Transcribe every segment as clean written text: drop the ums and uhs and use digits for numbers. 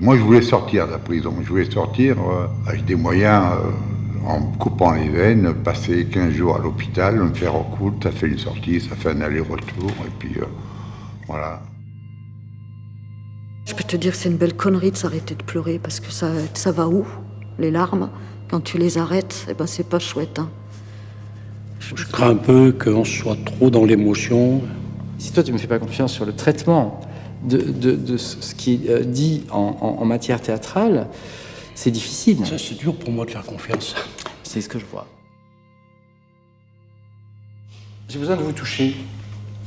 Moi, je voulais sortir de la prison. Je voulais sortir avec des moyens, en me coupant les veines, passer 15 jours à l'hôpital, me faire recoudre, ça fait une sortie, ça fait un aller-retour, et puis voilà. Je peux te dire que c'est une belle connerie de s'arrêter de pleurer, parce que ça va où, les larmes? Quand tu les arrêtes, eh ben c'est pas chouette, hein. Je crains un peu qu'on soit trop dans l'émotion. Si toi tu me fais pas confiance sur le traitement de ce qui est dit en matière théâtrale, c'est difficile. Ça, c'est dur pour moi de faire confiance. C'est ce que je vois. J'ai besoin de vous toucher,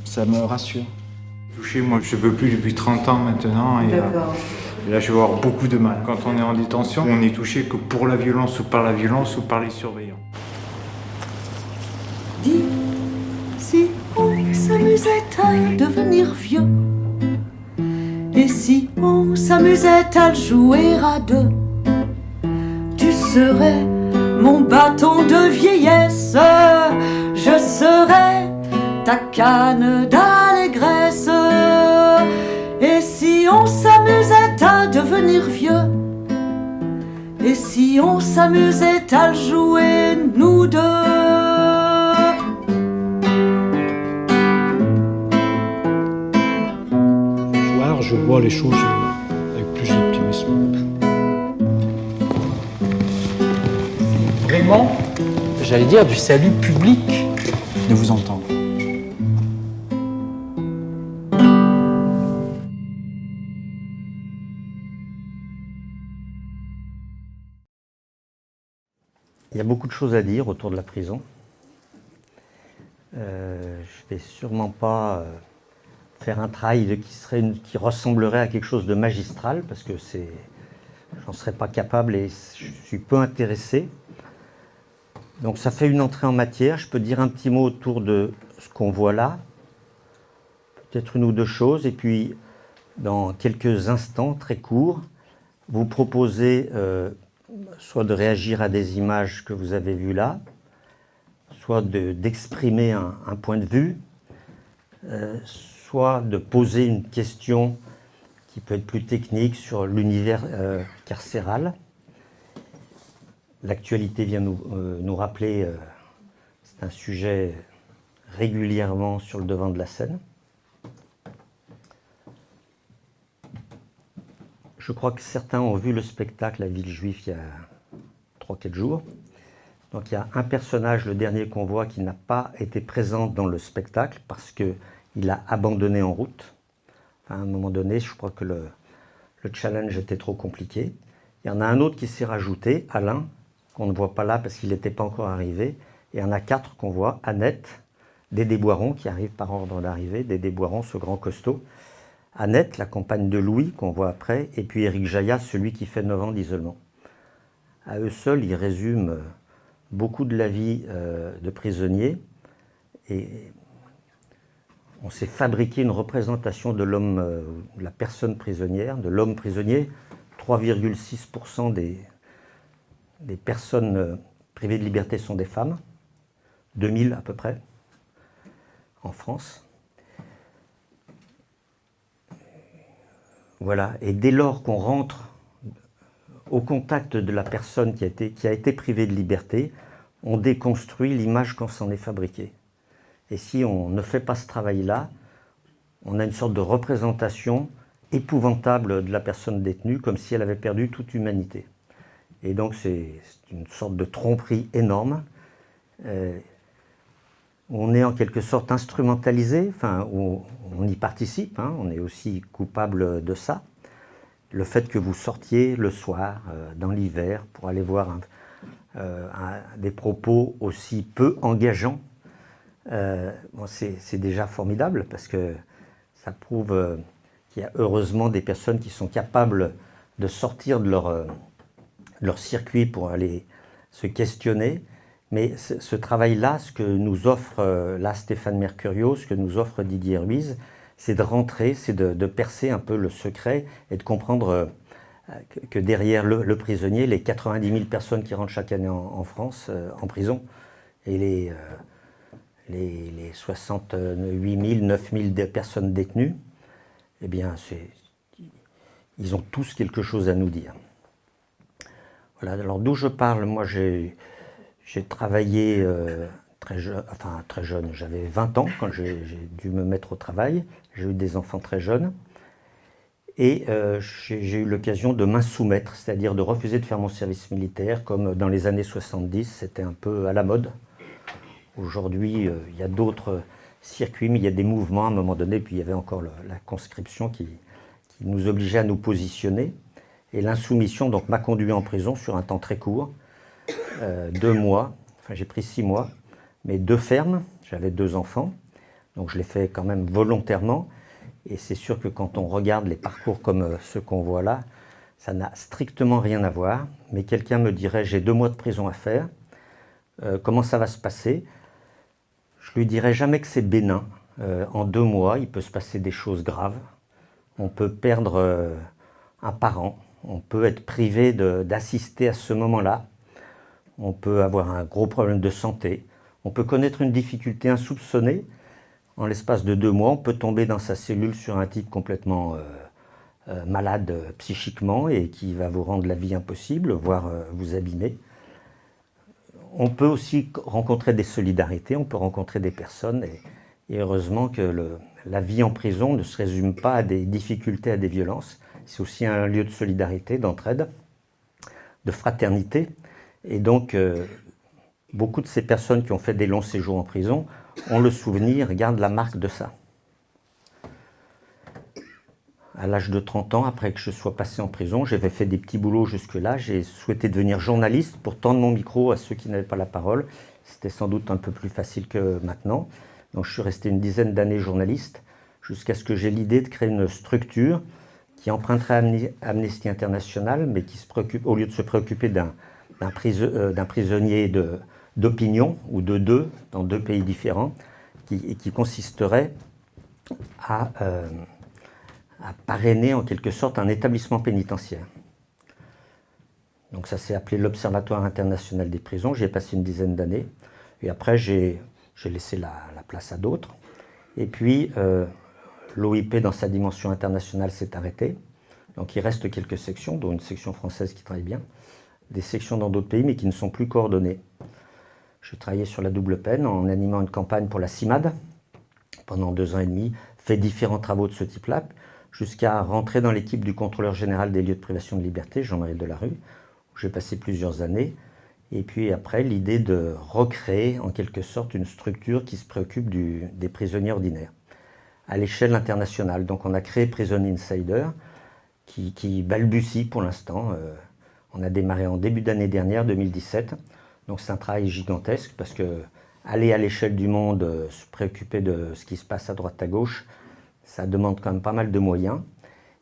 ça me rassure. Toucher, moi je peux plus depuis 30 ans maintenant et là je vais avoir beaucoup de mal. Quand on est en détention, on est touché que pour la violence ou par la violence ou par les surveillants. Dis, si on s'amusait à devenir vieux, et si on s'amusait à le jouer à deux, tu serais mon bâton de vieillesse, je serais ta canne d'allégresse. Et si on s'amusait à devenir vieux, et si on s'amusait à le jouer nous deux. Ce soir, je vois les choses avec plus d'optimisme. Vraiment, j'allais dire du salut public de vous entendre. Il y a beaucoup de choses à dire autour de la prison. Je ne vais sûrement pas faire un travail qui ressemblerait à quelque chose de magistral, parce que j'en serais pas capable et je suis peu intéressé. Donc ça fait une entrée en matière. Je peux dire un petit mot autour de ce qu'on voit là, peut-être une ou deux choses, et puis dans quelques instants très courts, vous proposer soit de réagir à des images que vous avez vues là, soit d'exprimer un point de vue, soit de poser une question qui peut être plus technique sur l'univers carcéral. L'actualité vient nous rappeler, c'est un sujet régulièrement sur le devant de la scène. Je crois que certains ont vu le spectacle La Ville Juive il y a 3-4 jours. Donc il y a un personnage, le dernier qu'on voit, qui n'a pas été présent dans le spectacle parce qu'il a abandonné en route. Enfin, à un moment donné, je crois que le challenge était trop compliqué. Il y en a un autre qui s'est rajouté, Alain, qu'on ne voit pas là parce qu'il n'était pas encore arrivé. Et il y en a 4 qu'on voit, Annette, Dédé Boiron, qui arrive par ordre d'arrivée, Dédé Boiron, ce grand costaud. Annette, la compagne de Louis, qu'on voit après, et puis Éric Jaillat, celui qui fait 9 ans d'isolement. À eux seuls, ils résument beaucoup de la vie de prisonnier. Et on s'est fabriqué une représentation de l'homme, de la personne prisonnière, de l'homme prisonnier. 3,6% des personnes privées de liberté sont des femmes, 2000 à peu près, en France. Voilà, et dès lors qu'on rentre au contact de la personne qui a été privée de liberté, on déconstruit l'image qu'on s'en est fabriquée. Et si on ne fait pas ce travail-là, on a une sorte de représentation épouvantable de la personne détenue, comme si elle avait perdu toute humanité. Et donc c'est une sorte de tromperie énorme. On est en quelque sorte instrumentalisé, enfin, on y participe, hein, on est aussi coupable de ça. Le fait que vous sortiez le soir, dans l'hiver, pour aller voir des propos aussi peu engageants, bon, c'est déjà formidable parce que ça prouve qu'il y a heureusement des personnes qui sont capables de sortir de leur circuit pour aller se questionner. Mais ce travail-là, ce que nous offre là Stéphane Mercurio, ce que nous offre Didier Ruiz, c'est de rentrer, c'est de percer un peu le secret et de comprendre que derrière le prisonnier, les 90 000 personnes qui rentrent chaque année en France en prison, et les 68 000, 9 000 personnes détenues, eh bien, ils ont tous quelque chose à nous dire. Voilà, alors d'où je parle, moi j'ai travaillé très jeune, j'avais 20 ans quand j'ai dû me mettre au travail, j'ai eu des enfants très jeunes, et j'ai eu l'occasion de m'insoumettre, c'est-à-dire de refuser de faire mon service militaire, comme dans les années 70, c'était un peu à la mode. Aujourd'hui, il y a d'autres circuits, mais il y a des mouvements à un moment donné, puis il y avait encore la conscription qui nous obligeait à nous positionner. Et l'insoumission donc m'a conduit en prison sur un temps très court, 2 mois, enfin j'ai pris 6 mois, mais 2 fermes, j'avais 2 enfants, donc je l'ai fait quand même volontairement. Et c'est sûr que quand on regarde les parcours comme ceux qu'on voit là, ça n'a strictement rien à voir. Mais quelqu'un me dirait, j'ai 2 mois de prison à faire, comment ça va se passer? Je lui dirais jamais que c'est bénin. En 2 mois, il peut se passer des choses graves. On peut perdre un parent, on peut être privé d'assister à ce moment-là, on peut avoir un gros problème de santé, on peut connaître une difficulté insoupçonnée. En l'espace de 2 mois, on peut tomber dans sa cellule sur un type complètement malade psychiquement et qui va vous rendre la vie impossible, voire vous abîmer. On peut aussi rencontrer des solidarités, on peut rencontrer des personnes et heureusement que la vie en prison ne se résume pas à des difficultés, à des violences. C'est aussi un lieu de solidarité, d'entraide, de fraternité. Et donc, beaucoup de ces personnes qui ont fait des longs séjours en prison ont le souvenir, gardent la marque de ça. À l'âge de 30 ans, après que je sois passé en prison, j'avais fait des petits boulots jusque-là. J'ai souhaité devenir journaliste pour tendre mon micro à ceux qui n'avaient pas la parole. C'était sans doute un peu plus facile que maintenant. Donc je suis resté une dizaine d'années journaliste, jusqu'à ce que j'ai l'idée de créer une structure qui emprunterait Amnesty International, mais qui se préoccupe, au lieu de se préoccuper d'un prisonnier d'opinion, ou de 2, dans 2 pays différents, qui consisterait à parrainer en quelque sorte un établissement pénitentiaire. Donc ça s'est appelé l'Observatoire international des prisons, j'y ai passé une dizaine d'années, et après j'ai laissé la place à d'autres. Et puis l'OIP dans sa dimension internationale s'est arrêté, donc il reste quelques sections, dont une section française qui travaille bien, des sections dans d'autres pays mais qui ne sont plus coordonnées. J'ai travaillé sur la double peine en animant une campagne pour la CIMAD pendant 2 ans et demi, fait différents travaux de ce type-là, jusqu'à rentrer dans l'équipe du contrôleur général des lieux de privation de liberté, Jean-Marie Delarue, où j'ai passé plusieurs années. Et puis après, l'idée de recréer en quelque sorte une structure qui se préoccupe des prisonniers ordinaires, à l'échelle internationale. Donc on a créé Prison Insider, qui balbutie pour l'instant. On a démarré en début d'année dernière, 2017. Donc c'est un travail gigantesque, parce que aller à l'échelle du monde, se préoccuper de ce qui se passe à droite à gauche, ça demande quand même pas mal de moyens.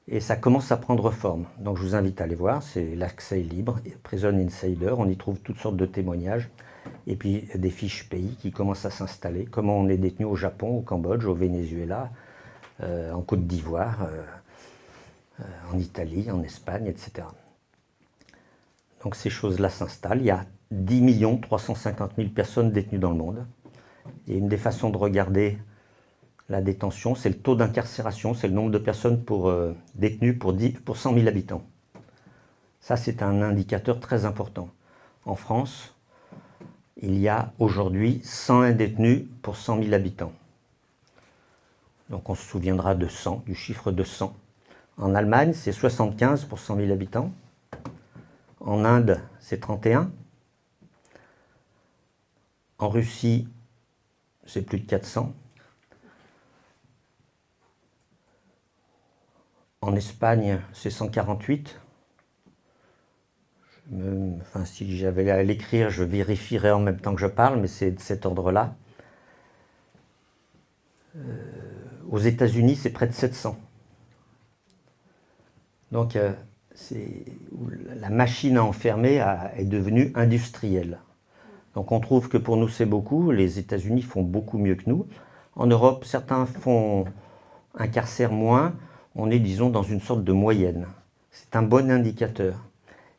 Et ça commence à prendre forme. Donc je vous invite à aller voir, l'accès est libre, Prison Insider, on y trouve toutes sortes de témoignages. Et puis des fiches pays qui commencent à s'installer, comment on est détenu au Japon, au Cambodge, au Venezuela, en Côte d'Ivoire, en Italie, en Espagne, etc. Donc ces choses-là s'installent. Il y a 10 350 000 personnes détenues dans le monde. Et une des façons de regarder la détention, c'est le taux d'incarcération, c'est le nombre de personnes détenues pour 100 000 habitants. Ça, c'est un indicateur très important. En France, il y a aujourd'hui 101 détenus pour 100 000 habitants. Donc on se souviendra de 100, du chiffre de 100. En Allemagne, c'est 75 pour 100 000 habitants. En Inde, c'est 31. En Russie, c'est plus de 400. En Espagne, c'est 148. Si j'avais à l'écrire, je vérifierais en même temps que je parle, mais c'est de cet ordre-là. Aux États-Unis, c'est près de 700. Donc, la machine à enfermer est devenue industrielle. Donc, on trouve que pour nous, c'est beaucoup. Les États-Unis font beaucoup mieux que nous. En Europe, certains incarcèrent moins. On est, disons, dans une sorte de moyenne. C'est un bon indicateur.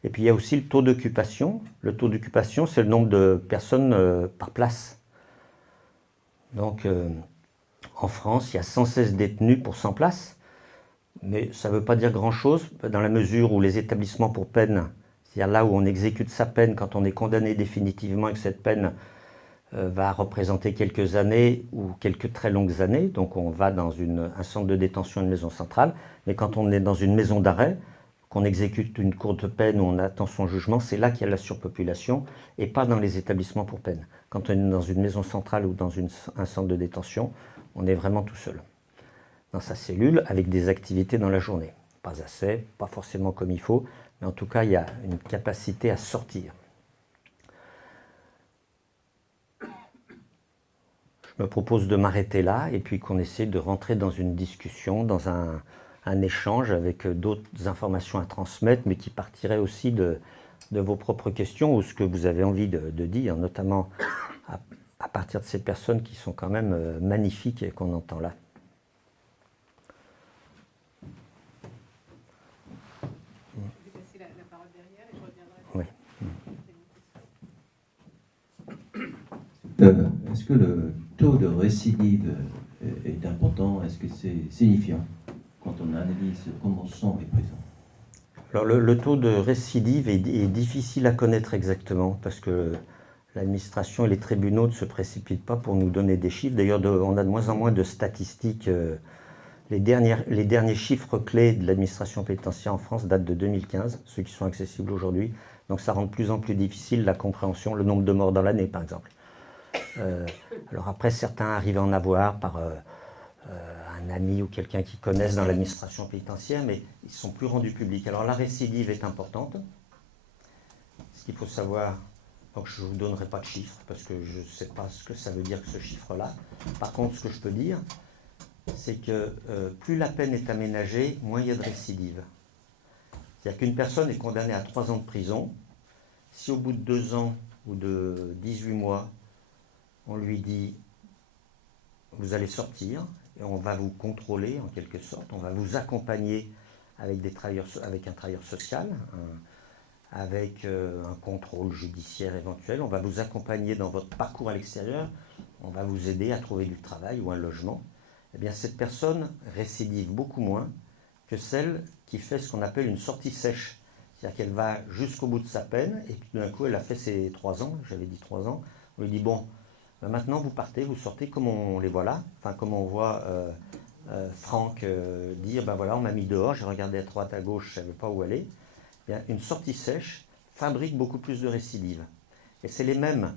Et puis, il y a aussi le taux d'occupation. Le taux d'occupation, c'est le nombre de personnes par place. Donc, en France, il y a 116 détenus pour 100 places. Mais ça ne veut pas dire grand-chose, dans la mesure où les établissements pour peine, c'est-à-dire là où on exécute sa peine quand on est condamné définitivement et que cette peine va représenter quelques années ou quelques très longues années, donc on va dans un centre de détention, une maison centrale, mais quand on est dans une maison d'arrêt, qu'on exécute une courte peine où on attend son jugement, c'est là qu'il y a la surpopulation et pas dans les établissements pour peine. Quand on est dans une maison centrale ou dans un centre de détention, on est vraiment tout seul, dans sa cellule, avec des activités dans la journée. Pas assez, pas forcément comme il faut, mais en tout cas, il y a une capacité à sortir. Je me propose de m'arrêter là et puis qu'on essaie de rentrer dans une discussion, dans un échange avec d'autres informations à transmettre, mais qui partirait aussi de vos propres questions ou ce que vous avez envie de dire, notamment à partir de ces personnes qui sont quand même magnifiques et qu'on entend là. Est-ce que le taux de récidive est important? Est-ce que c'est signifiant quand on analyse comment sont les prisons? Alors le taux de récidive est difficile à connaître exactement parce que l'administration et les tribunaux ne se précipitent pas pour nous donner des chiffres. D'ailleurs, on a de moins en moins de statistiques. Les derniers chiffres clés de l'administration pénitentiaire en France datent de 2015, ceux qui sont accessibles aujourd'hui. Donc ça rend de plus en plus difficile la compréhension, le nombre de morts dans l'année par exemple. Alors après, certains arrivent à en avoir par un ami ou quelqu'un qu'ils connaissent dans l'administration pénitentiaire, mais ils ne sont plus rendus publics. Alors la récidive est importante. Ce qu'il faut savoir, donc je ne vous donnerai pas de chiffres, parce que je ne sais pas ce que ça veut dire que ce chiffre-là. Par contre, ce que je peux dire, c'est que plus la peine est aménagée, moins il y a de récidive. C'est-à-dire qu'une personne est condamnée à 3 ans de prison. Si au bout de 2 ans ou de 18 mois, on lui dit « vous allez sortir et on va vous contrôler en quelque sorte, on va vous accompagner avec un travailleur social, avec un contrôle judiciaire éventuel, on va vous accompagner dans votre parcours à l'extérieur, on va vous aider à trouver du travail ou un logement », eh bien cette personne récidive beaucoup moins que celle qui fait ce qu'on appelle une sortie sèche. C'est-à-dire qu'elle va jusqu'au bout de sa peine et tout d'un coup elle a fait ses 3 ans, j'avais dit 3 ans, on lui dit « bon, ben maintenant vous partez, vous sortez comme on les voit là », enfin comme on voit Franck dire « ben voilà, on m'a mis dehors, j'ai regardé à droite, à gauche, je ne savais pas où aller ». Bien, une sortie sèche fabrique beaucoup plus de récidives. Et c'est les mêmes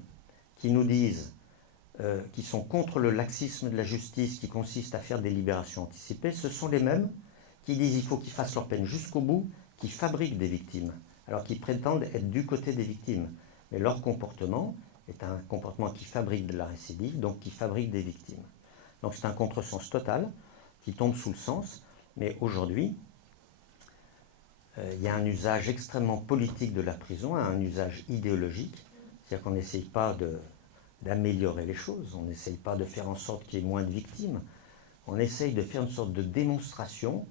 qui nous disent, qui sont contre le laxisme de la justice qui consiste à faire des libérations anticipées, ce sont les mêmes qui disent qu'il faut qu'ils fassent leur peine jusqu'au bout, qui fabriquent des victimes, alors qu'ils prétendent être du côté des victimes. Mais leur comportement est un comportement qui fabrique de la récidive, donc qui fabrique des victimes. Donc c'est un contresens total qui tombe sous le sens, mais aujourd'hui, il y a un usage extrêmement politique de la prison, un usage idéologique, c'est-à-dire qu'on n'essaye pas d'améliorer les choses, on n'essaye pas de faire en sorte qu'il y ait moins de victimes, on essaye de faire une sorte de démonstration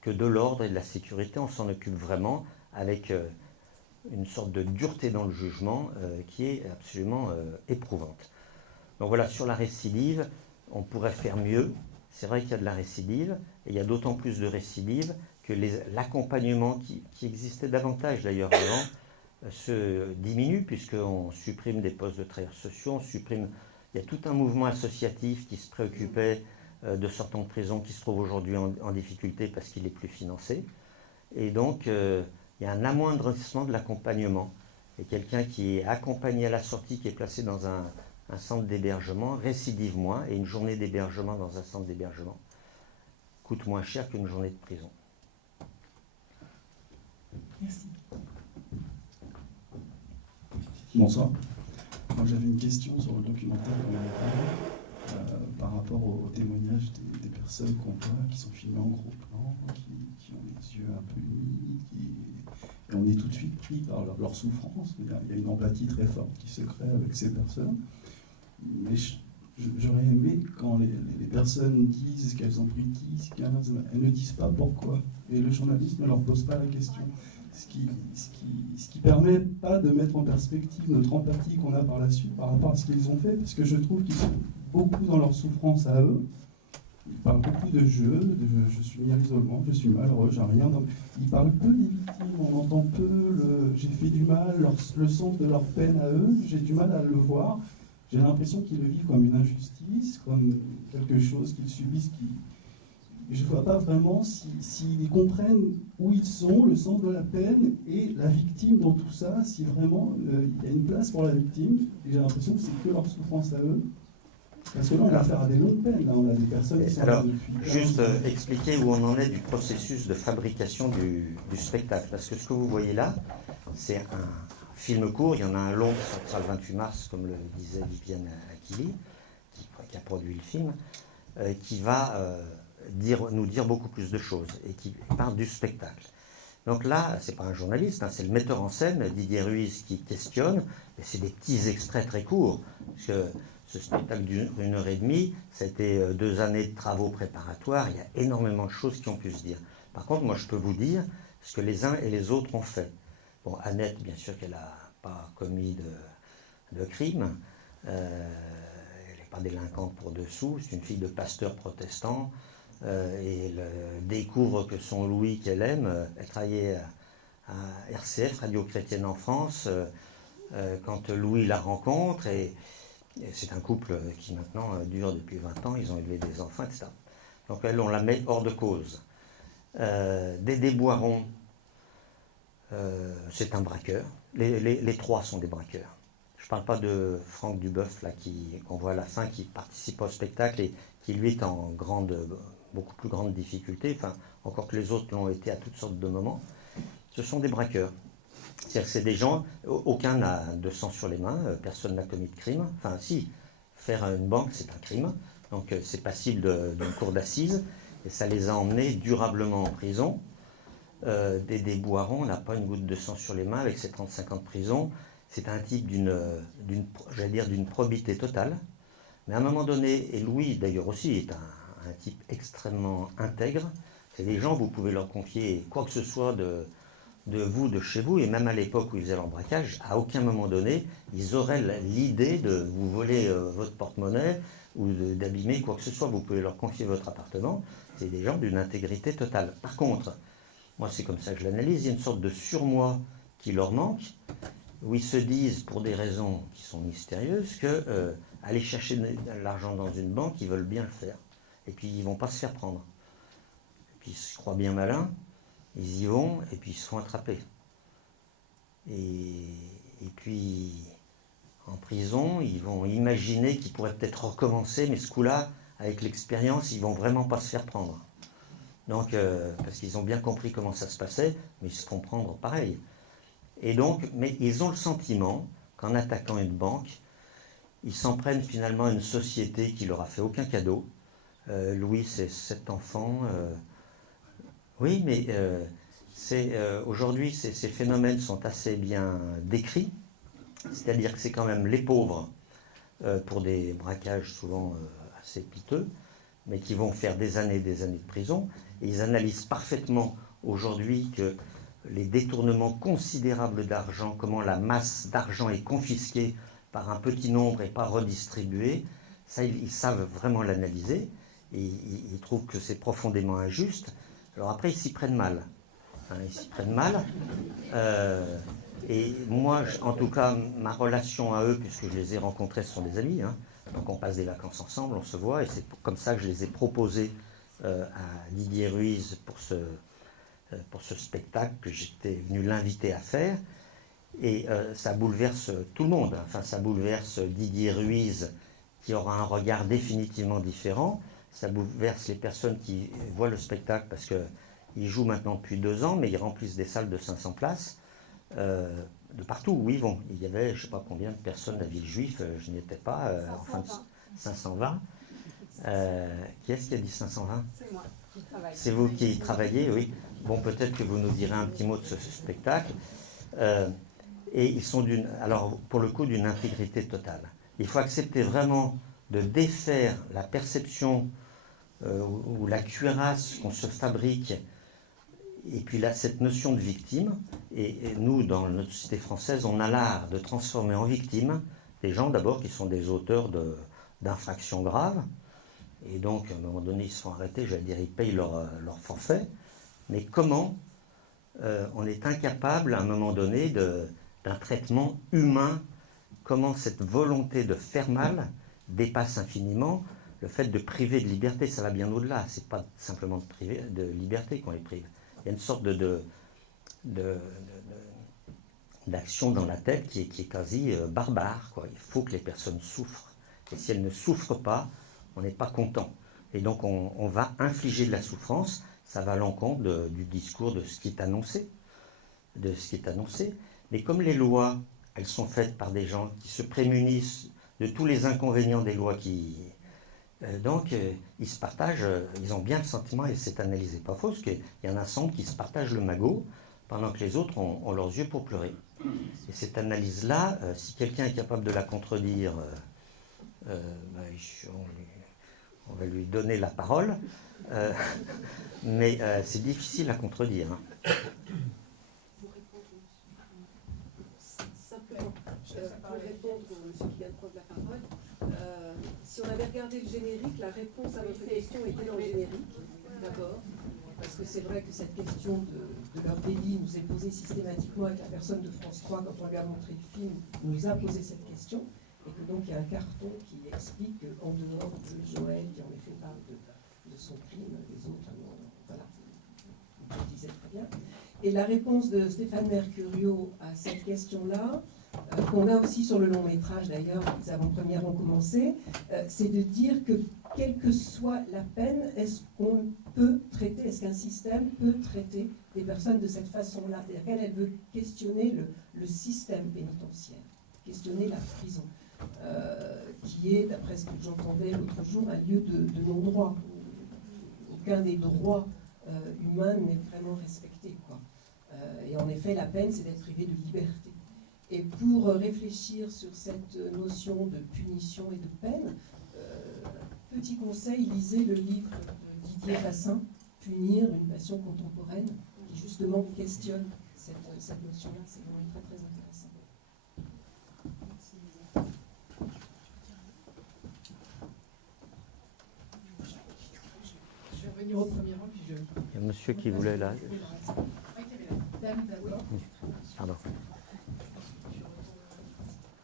que de l'ordre et de la sécurité, on s'en occupe vraiment avec une sorte de dureté dans le jugement qui est absolument éprouvante. Donc voilà, sur la récidive, on pourrait faire mieux. C'est vrai qu'il y a de la récidive, et il y a d'autant plus de récidive que l'accompagnement qui existait davantage d'ailleurs avant se diminue, puisqu'on supprime des postes de travailleurs sociaux, il y a tout un mouvement associatif qui se préoccupait de sortants de prison qui se trouvent aujourd'hui en difficulté parce qu'il est plus financé. Et donc, il y a un amoindrissement de l'accompagnement. Et quelqu'un qui est accompagné à la sortie, qui est placé dans un centre d'hébergement, récidive moins, et une journée d'hébergement dans un centre d'hébergement coûte moins cher qu'une journée de prison. Merci. Bonsoir. Moi, j'avais une question sur le documentaire qu'on avait parlé, par rapport au témoignage des personnes qu'on voit, qui sont filmées en gros plan, qui ont les yeux un peu humides, et on est tout de suite pris par leur souffrance. Il y a une empathie très forte qui se crée avec ces personnes. Mais j'aurais aimé quand les personnes disent qu'elles ont pris 10, 15, elles ne disent pas pourquoi. Et le journaliste ne leur pose pas la question. Ce qui permet pas de mettre en perspective notre empathie qu'on a par la suite par rapport à ce qu'ils ont fait, parce que je trouve qu'ils sont beaucoup dans leur souffrance à eux, Il parle beaucoup de jeux, je suis mis à l'isolement, je suis malheureux, j'ai rien. Il parle peu des victimes, on entend peu j'ai fait du mal, le sens de leur peine à eux, j'ai du mal à le voir. J'ai l'impression qu'ils le vivent comme une injustice, comme quelque chose qu'ils subissent. Je ne vois pas vraiment s'ils comprennent où ils sont, le sens de la peine et la victime dans tout ça, si vraiment il y a une place pour la victime. Et j'ai l'impression que c'est que leur souffrance à eux. Parce que là, on a affaire à des longues peines. Là, on a des personnes qui sont là depuis... Juste expliquer où on en est du processus de fabrication du spectacle. Parce que ce que vous voyez là, c'est un film court. Il y en a un long qui sortira le 28 mars, comme le disait Viviane Achilli, qui a produit le film, qui va nous dire beaucoup plus de choses et qui parle du spectacle. Donc là, c'est pas un journaliste, hein, c'est le metteur en scène, Didier Ruiz, qui questionne. Et c'est des petits extraits très courts. Parce que ce spectacle d'une heure et demie, ça a été 2 années de travaux préparatoires. Il y a énormément de choses qui ont pu se dire. Par contre, moi, je peux vous dire ce que les uns et les autres ont fait. Bon, Annette, bien sûr qu'elle n'a pas commis de crime. Elle n'est pas délinquante pour dessous. C'est une fille de pasteur protestant. Et elle découvre que son Louis qu'elle aime, elle travaillait à RCF, Radio Chrétienne en France, quand Louis la rencontre. Et c'est un couple qui maintenant dure depuis 20 ans, ils ont élevé des enfants, etc. Donc elle, on la met hors de cause. Dédé Boiron, c'est un braqueur. Les 3 sont des braqueurs. Je ne parle pas de Franck Duboeuf, là, qu'on voit à la fin, qui participe au spectacle et qui, lui, est en beaucoup plus grande difficulté, enfin, encore que les autres l'ont été à toutes sortes de moments. Ce sont des braqueurs. C'est-à-dire que c'est des gens, aucun n'a de sang sur les mains, personne n'a commis de crime. Enfin, si, faire une banque, c'est un crime. Donc, c'est passible d'une cour d'assises. Et ça les a emmenés durablement en prison. Dédé Boiron n'a pas une goutte de sang sur les mains avec ses 35 ans de prison. C'est un type d'une probité totale. Mais à un moment donné, et Louis d'ailleurs aussi est un type extrêmement intègre. C'est des gens, vous pouvez leur confier quoi que ce soit de chez vous, et même à l'époque où ils faisaient leur braquage, à aucun moment donné, ils auraient l'idée de vous voler votre porte-monnaie ou d'abîmer quoi que ce soit. Vous pouvez leur confier votre appartement. C'est des gens d'une intégrité totale. Par contre, moi c'est comme ça que je l'analyse, il y a une sorte de surmoi qui leur manque, où ils se disent, pour des raisons qui sont mystérieuses, que aller chercher de l'argent dans une banque, ils veulent bien le faire. Et puis ils ne vont pas se faire prendre. Et puis ils se croient bien malins, ils y vont, et puis ils se font attraper. Et puis, en prison, ils vont imaginer qu'ils pourraient peut-être recommencer, mais ce coup-là, avec l'expérience, ils ne vont vraiment pas se faire prendre. Donc, parce qu'ils ont bien compris comment ça se passait, mais ils se font prendre pareil. Et donc, mais ils ont le sentiment qu'en attaquant une banque, ils s'en prennent finalement à une société qui leur a fait aucun cadeau. Louis, c'est 7 enfants. Oui, mais aujourd'hui, ces phénomènes sont assez bien décrits. C'est-à-dire que c'est quand même les pauvres, pour des braquages souvent assez piteux, mais qui vont faire des années de prison. Et ils analysent parfaitement aujourd'hui que les détournements considérables d'argent, comment la masse d'argent est confisquée par un petit nombre et pas redistribuée, ça, ils savent vraiment l'analyser. Et ils trouvent que c'est profondément injuste. Alors après, ils s'y prennent mal. Ils s'y prennent mal. Et moi, en tout cas, ma relation à eux, puisque je les ai rencontrés, ce sont des amis, hein, donc on passe des vacances ensemble, on se voit, et c'est comme ça que je les ai proposés à Didier Ruiz pour ce spectacle que j'étais venu l'inviter à faire. Et ça bouleverse tout le monde. Enfin, ça bouleverse Didier Ruiz, qui aura un regard définitivement différent. Ça bouleverse les personnes qui voient le spectacle, parce qu'ils jouent maintenant depuis 2 ans, mais ils remplissent des salles de 500 places de partout où ils vont. Il y avait, je ne sais pas combien de personnes à Villejuif, je n'y étais pas, enfin 520. Qui est-ce qui a dit 520 ? C'est moi qui travaille. C'est vous qui travaillez, oui. Bon, peut-être que vous nous direz un petit mot de ce spectacle. Et ils sont alors pour le coup, d'une intégrité totale. Il faut accepter vraiment de défaire la perception ou la cuirasse qu'on se fabrique, et puis là, cette notion de victime. Et nous, dans notre société française, on a l'art de transformer en victime des gens d'abord qui sont des auteurs d'infractions graves, Et donc, à un moment donné, ils se sont arrêtés, j'allais dire, ils payent leur forfait. Mais comment on est incapable, à un moment donné, d'un traitement humain? Comment cette volonté de faire mal dépasse infiniment le fait de priver de liberté? Ça va bien au-delà. C'est pas simplement de priver de liberté qu'on les prive. Il y a une sorte d'action dans la tête qui est quasi barbare, quoi. Il faut que les personnes souffrent. Et si elles ne souffrent pas, on n'est pas content. Et donc on va infliger de la souffrance. Ça va à l'encontre du discours de ce qui est annoncé. Mais comme les lois, elles sont faites par des gens qui se prémunissent de tous les inconvénients des lois ils se partagent, ils ont bien le sentiment, et c'est analysé pas faux, parce qu'il y en a 100 qui se partagent le magot, pendant que les autres ont leurs yeux pour pleurer. Et cette analyse-là, si quelqu'un est capable de la contredire, on va lui donner la parole, mais c'est difficile à contredire. Simplement, pour répondre au monsieur qui vient de prendre la parole, si on avait regardé le générique, la réponse à votre question était dans le générique, d'abord, parce que c'est vrai que cette question de leur délit nous est posée systématiquement avec la personne de France 3 quand on lui a montré le film, nous a posé cette question, et que donc il y a un carton qui explique qu'en dehors de Joël, qui en effet parle de son crime, les autres, voilà, vous le disiez très bien. Et la réponse de Stéphane Mercurio à cette question-là, qu'on a aussi sur le long métrage d'ailleurs, les avant-premières ont commencé, c'est de dire que quelle que soit la peine, est-ce qu'on peut traiter, est-ce qu'un système peut traiter des personnes de cette façon-là? C'est-à-dire qu'elle veut questionner le système pénitentiaire, questionner la prison, qui est, d'après ce que j'entendais l'autre jour, un lieu de non-droit. Aucun des droits humains n'est vraiment respecté, quoi. Et en effet, la peine, c'est d'être privé de liberté. Et pour réfléchir sur cette notion de punition et de peine, petit conseil, lisez le livre de Didier Fassin, Punir, une passion contemporaine, qui justement questionne cette notion-là. C'est vraiment très très intéressant. Je vais revenir au premier rang, puis je... Il y a un monsieur qui voulait là. Dame d'abord. Pardon.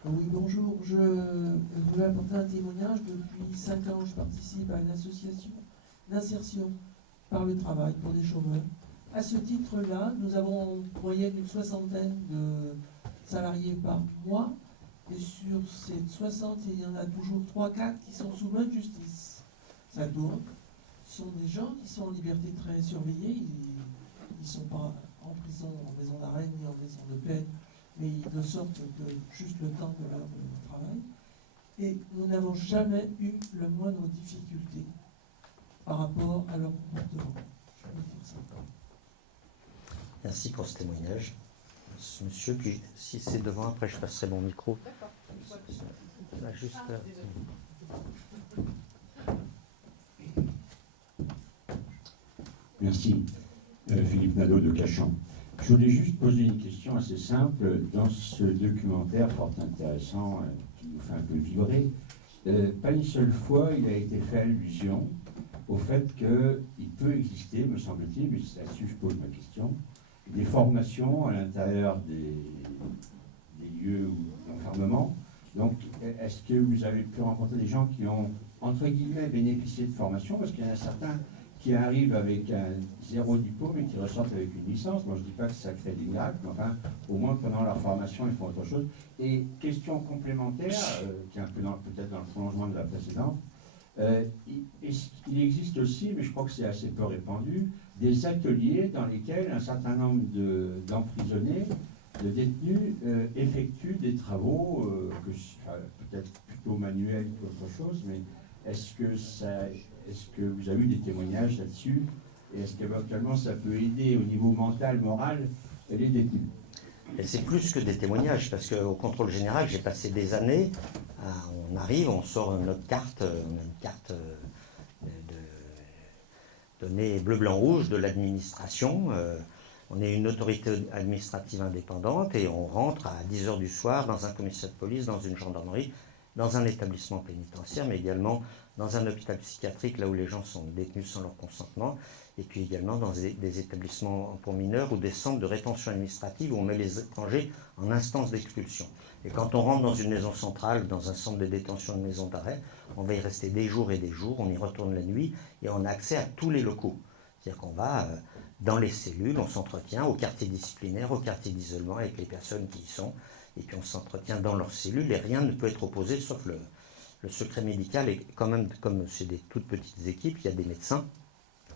Oui, bonjour. Je voulais apporter un témoignage. Depuis 5 ans, je participe à une association d'insertion par le travail pour des chômeurs. À ce titre-là, nous avons en moyenne une 60aine de salariés par mois. Et sur ces 60, il y en a toujours 3-4 qui sont sous main de justice. Ça tourne. Ce sont des gens qui sont en liberté très surveillée. Ils ne sont pas en prison, en maison d'arrêt, ni en maison de peine, mais ils ne sortent que juste le temps de leur travail. Et nous n'avons jamais eu la moindre difficulté par rapport à leur comportement. Je peux dire ça. Merci pour ce témoignage. Ce monsieur, puis si c'est devant, après je passerai mon micro. D'accord. Là, juste là. Merci. Philippe Nadeau de Cachan. Je voulais juste poser une question assez simple. Dans ce documentaire fort intéressant qui nous fait un peu vibrer, pas une seule fois il a été fait allusion au fait qu'il peut exister, me semble-t-il, mais c'est là-dessus que je pose ma question, des formations à l'intérieur des lieux d'enfermement. Donc, est-ce que vous avez pu rencontrer des gens qui ont, entre guillemets, bénéficié de formation? Parce qu'il y en a certains qui arrivent avec un 0 diplôme et qui ressortent avec une licence. Moi, je ne dis pas que ça crée des miracles, mais enfin, au moins pendant leur formation, ils font autre chose. Et question complémentaire, qui est un peu peut-être dans le prolongement de la précédente, il existe aussi, mais je crois que c'est assez peu répandu, des ateliers dans lesquels un certain nombre d'emprisonnés, de détenus, effectuent des travaux, peut-être plutôt manuels qu'autre chose, mais est-ce que vous avez eu des témoignages là-dessus? Et est-ce qu'éventuellement ça peut aider au niveau mental, moral, les détenus? Et c'est plus que des témoignages, parce qu'au contrôle général, j'ai passé des années, on arrive, on sort notre carte, on a une carte donnée bleu, blanc, rouge de l'administration, on est une autorité administrative indépendante et on rentre à 10h du soir dans un commissariat de police, dans une gendarmerie. dans un établissement pénitentiaire, mais également dans un hôpital psychiatrique, là où les gens sont détenus sans leur consentement, et puis également dans des établissements pour mineurs ou des centres de rétention administrative où on met les étrangers en instance d'expulsion. Et quand on rentre dans une maison centrale, dans un centre de détention de maison d'arrêt, on va y rester des jours et des jours, on y retourne la nuit, et on a accès à tous les locaux. C'est-à-dire qu'on va dans les cellules, on s'entretient au quartier disciplinaire, au quartier d'isolement avec les personnes qui y sont, et puis on s'entretient dans leurs cellules, et rien ne peut être opposé sauf le secret médical. Et quand même, comme c'est des toutes petites équipes, il y a des médecins.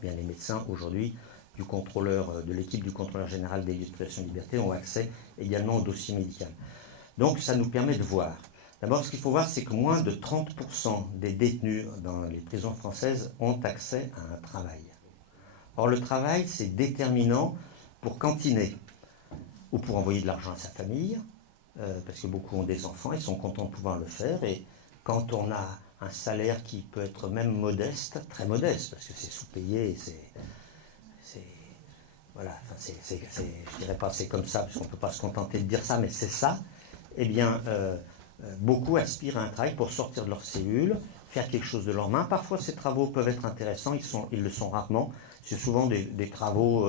Bien, les médecins aujourd'hui de l'équipe du contrôleur général des lieux de privation de liberté ont accès également au dossier médical. Donc ça nous permet de voir. D'abord, ce qu'il faut voir, c'est que moins de 30% des détenus dans les prisons françaises ont accès à un travail. Or, le travail, c'est déterminant pour cantiner ou pour envoyer de l'argent à sa famille, parce que beaucoup ont des enfants, ils sont contents de pouvoir le faire. Et quand on a un salaire qui peut être même modeste, très modeste, parce que c'est sous-payé, voilà, enfin, je dirais pas c'est comme ça, parce qu'on ne peut pas se contenter de dire ça, mais c'est ça, eh bien, beaucoup aspirent à un travail pour sortir de leur cellule, faire quelque chose de leurs mains. Parfois, ces travaux peuvent être intéressants, ils le sont rarement. C'est souvent des travaux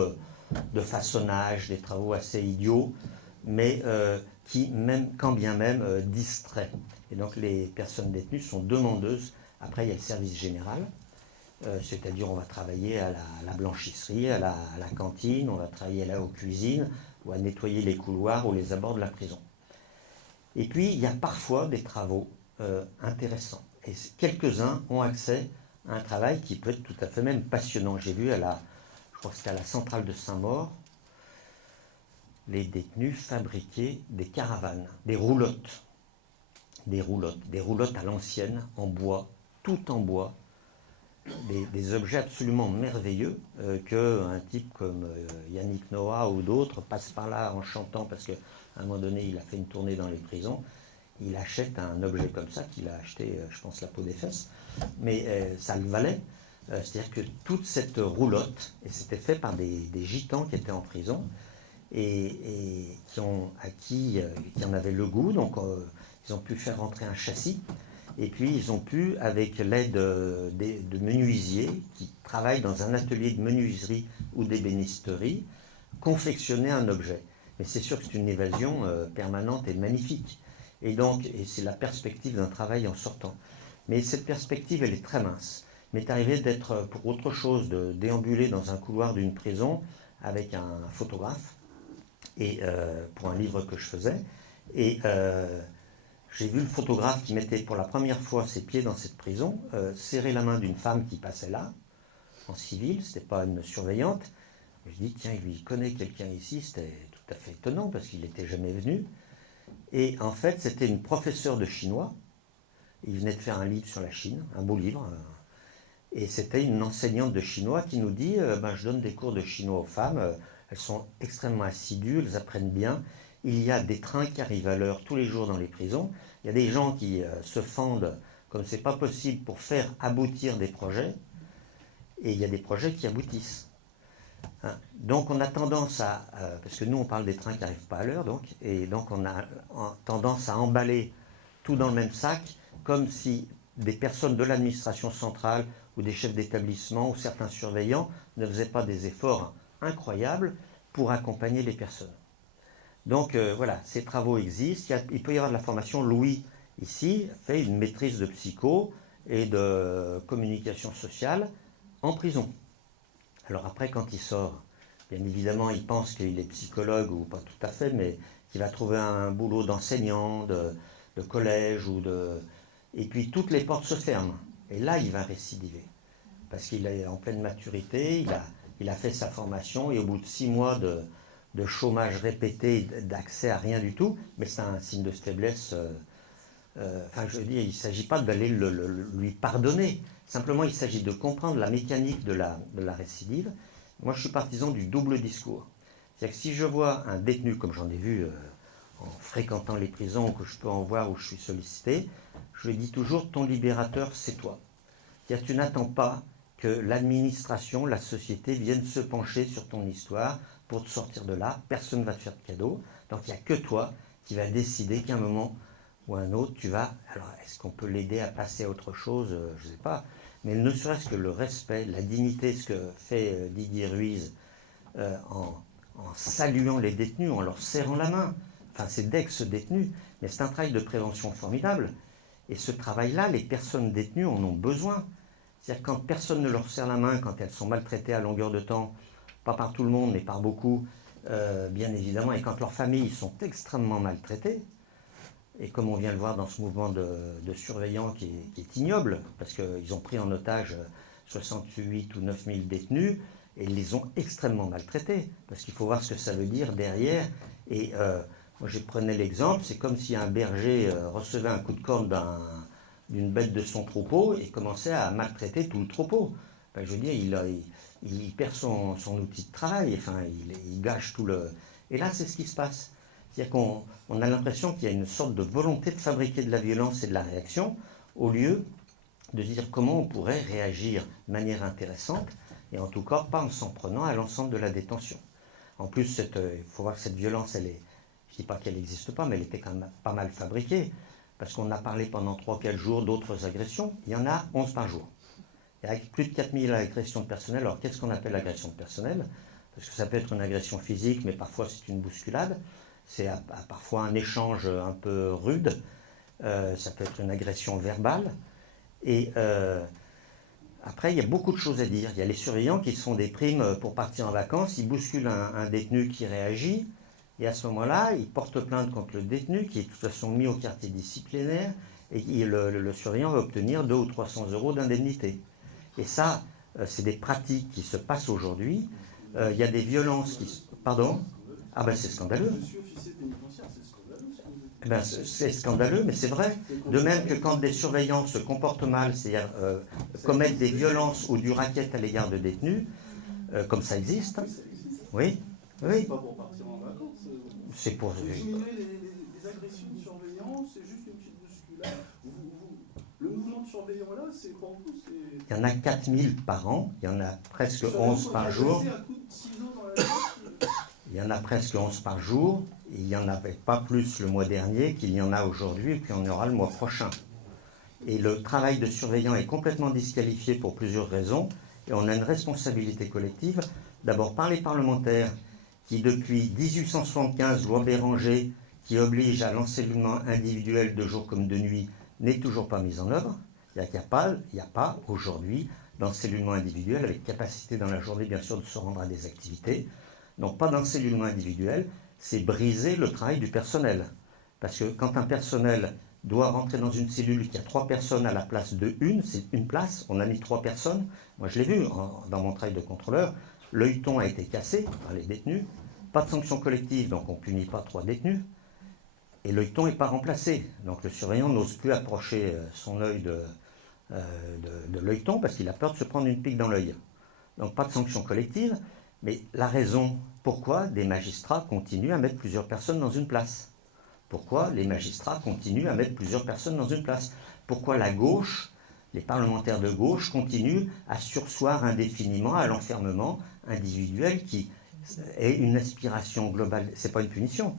de façonnage, des travaux assez idiots, mais qui, quand bien même, distraient. Et donc, les personnes détenues sont demandeuses. Après, il y a le service général, c'est-à-dire on va travailler à la blanchisserie, à la cantine, on va travailler aux cuisines, ou à nettoyer les couloirs ou les abords de la prison. Et puis, il y a parfois des travaux intéressants. Et quelques-uns ont accès à un travail qui peut être tout à fait même passionnant. J'ai vu je crois que c'était à la centrale de Saint-Maur, les détenus fabriquaient des caravanes, des roulottes à l'ancienne, en bois, tout en bois, des objets absolument merveilleux qu'un type comme Yannick Noah ou d'autres passe par là en chantant, parce qu'à un moment donné, il a fait une tournée dans les prisons. Il achète un objet comme ça qu'il a acheté, je pense, la peau des fesses, mais ça le valait. C'est-à-dire que toute cette roulotte, et c'était fait par des gitans qui étaient en prison et qui en avaient le goût, donc ils ont pu faire rentrer un châssis, et puis ils ont pu, avec l'aide de menuisiers qui travaillent dans un atelier de menuiserie ou d'ébénisterie, confectionner un objet. Mais c'est sûr que c'est une évasion permanente et magnifique. Et c'est la perspective d'un travail en sortant. Mais cette perspective, elle est très mince. Il m'est arrivé d'être, pour autre chose, de déambuler dans un couloir d'une prison avec un photographe, et pour un livre que je faisais. Et j'ai vu le photographe qui mettait pour la première fois ses pieds dans cette prison, serrer la main d'une femme qui passait là, en civil, c'était pas une surveillante. Je dis, tiens, il connaît quelqu'un ici, c'était tout à fait étonnant, parce qu'il n'était jamais venu. Et en fait, c'était une professeure de chinois. Il venait de faire un livre sur la Chine, un beau livre. Et c'était une enseignante de chinois qui nous dit, je donne des cours de chinois aux femmes, elles sont extrêmement assidues, elles apprennent bien. Il y a des trains qui arrivent à l'heure tous les jours dans les prisons. Il y a des gens qui se fendent comme c'est pas possible pour faire aboutir des projets. Et il y a des projets qui aboutissent. Donc on a tendance à, parce que nous on parle des trains qui n'arrivent pas à l'heure, et donc on a tendance à emballer tout dans le même sac, comme si des personnes de l'administration centrale ou des chefs d'établissement ou certains surveillants ne faisaient pas des efforts incroyables pour accompagner les personnes. Donc voilà, ces travaux existent, il peut y avoir de la formation. Louis, ici, fait une maîtrise de psycho et de communication sociale en prison. Alors après, quand il sort, bien évidemment, il pense qu'il est psychologue, ou pas tout à fait, mais qu'il va trouver un boulot d'enseignant, de collège, et puis toutes les portes se ferment. Et là, il va récidiver. Parce qu'il est en pleine maturité, il a fait sa formation, et au bout de 6 mois de chômage répété, d'accès à rien du tout, mais c'est un signe de faiblesse. Je veux dire, il ne s'agit pas d'aller lui pardonner. Simplement, il s'agit de comprendre la mécanique de la récidive. Moi, je suis partisan du double discours. C'est-à-dire que si je vois un détenu, comme j'en ai vu en fréquentant les prisons, ou que je peux en voir où je suis sollicité, je lui dis toujours, ton libérateur, c'est toi. C'est-à-dire que tu n'attends pas que l'administration, la société vienne se pencher sur ton histoire pour te sortir de là. Personne ne va te faire de cadeau. Donc, il n'y a que toi qui va décider qu'à un moment, ou un autre, tu vas... Alors, est-ce qu'on peut l'aider à passer à autre chose? Je ne sais pas. Mais ne serait-ce que le respect, la dignité, ce que fait Didier Ruiz en saluant les détenus, en leur serrant la main. Enfin, c'est d'ex-détenus, mais c'est un travail de prévention formidable. Et ce travail-là, les personnes détenues en ont besoin. C'est-à-dire quand personne ne leur serre la main, quand elles sont maltraitées à longueur de temps, pas par tout le monde, mais par beaucoup, bien évidemment, et quand leurs familles sont extrêmement maltraitées, et comme on vient de le voir dans ce mouvement de surveillants qui est ignoble, parce qu'ils ont pris en otage 68 ou 9 000 détenus, et ils les ont extrêmement maltraités, parce qu'il faut voir ce que ça veut dire derrière. Et moi, je prenais l'exemple, c'est comme si un berger recevait un coup de corne d'une bête de son troupeau et commençait à maltraiter tout le troupeau. Ben, je veux dire, il perd son outil de travail, enfin, il gâche tout le... Et là, c'est ce qui se passe. C'est-à-dire qu'on a l'impression qu'il y a une sorte de volonté de fabriquer de la violence et de la réaction, au lieu de dire comment on pourrait réagir de manière intéressante, et en tout cas pas en s'en prenant à l'ensemble de la détention. En plus, il faut voir que cette violence, je ne dis pas qu'elle n'existe pas, mais elle était quand même pas mal fabriquée, parce qu'on a parlé pendant 3-4 jours d'autres agressions, il y en a 11 par jour. Il y a plus de 4000 agressions de personnel. Alors qu'est-ce qu'on appelle agression de personnel? Parce que ça peut être une agression physique, mais parfois c'est une bousculade. C'est parfois un échange un peu rude, ça peut être une agression verbale, et après il y a beaucoup de choses à dire. Il y a les surveillants qui se font des primes pour partir en vacances, ils bousculent un détenu qui réagit, et à ce moment-là, ils portent plainte contre le détenu, qui est de toute façon mis au quartier disciplinaire, et le surveillant va obtenir 200 ou 300 euros d'indemnité. Et ça, c'est des pratiques qui se passent aujourd'hui. Il y a des violences qui... Pardon? Ah ben c'est scandaleux. Eh ben, c'est scandaleux, mais c'est vrai. De même que quand des surveillants se comportent mal, c'est-à-dire commettent des violences ou du racket à l'égard de détenus, comme ça existe. Oui, oui. C'est pas pour partir en vacances. C'est pour... Diminuer les agressions de surveillants, c'est juste une petite bousculade. Le mouvement de surveillants là, c'est pour vous, c'est... Il y en a 4000 par an, il y en a presque 11 par jour. Il y en a presque 11 par jour, et il n'y en avait pas plus le mois dernier qu'il y en a aujourd'hui, et puis on aura le mois prochain. Et le travail de surveillant est complètement disqualifié pour plusieurs raisons, et on a une responsabilité collective, d'abord par les parlementaires, qui depuis 1875, loi Béranger, qui oblige à l'encellulement individuel de jour comme de nuit, n'est toujours pas mise en œuvre. Il n'y a pas aujourd'hui d'encellulement individuel avec capacité dans la journée, bien sûr, de se rendre à des activités. Donc pas d'encellulement individuel, c'est briser le travail du personnel. Parce que quand un personnel doit rentrer dans une cellule qui a 3 personnes à la place de une, c'est une place, on a mis 3 personnes. Moi je l'ai vu dans mon travail de contrôleur, l'œilleton a été cassé par les détenus, pas de sanction collective, donc on ne punit pas 3 détenus, et l'œilleton n'est pas remplacé. Donc le surveillant n'ose plus approcher son œil de l'œilleton parce qu'il a peur de se prendre une pique dans l'œil. Donc pas de sanction collective. Mais la raison, pourquoi des magistrats continuent à mettre plusieurs personnes dans une place? Pourquoi les magistrats continuent à mettre plusieurs personnes dans une place? Pourquoi la gauche, les parlementaires de gauche, continuent à surseoir indéfiniment à l'enfermement individuel qui est une aspiration globale? C'est pas une punition,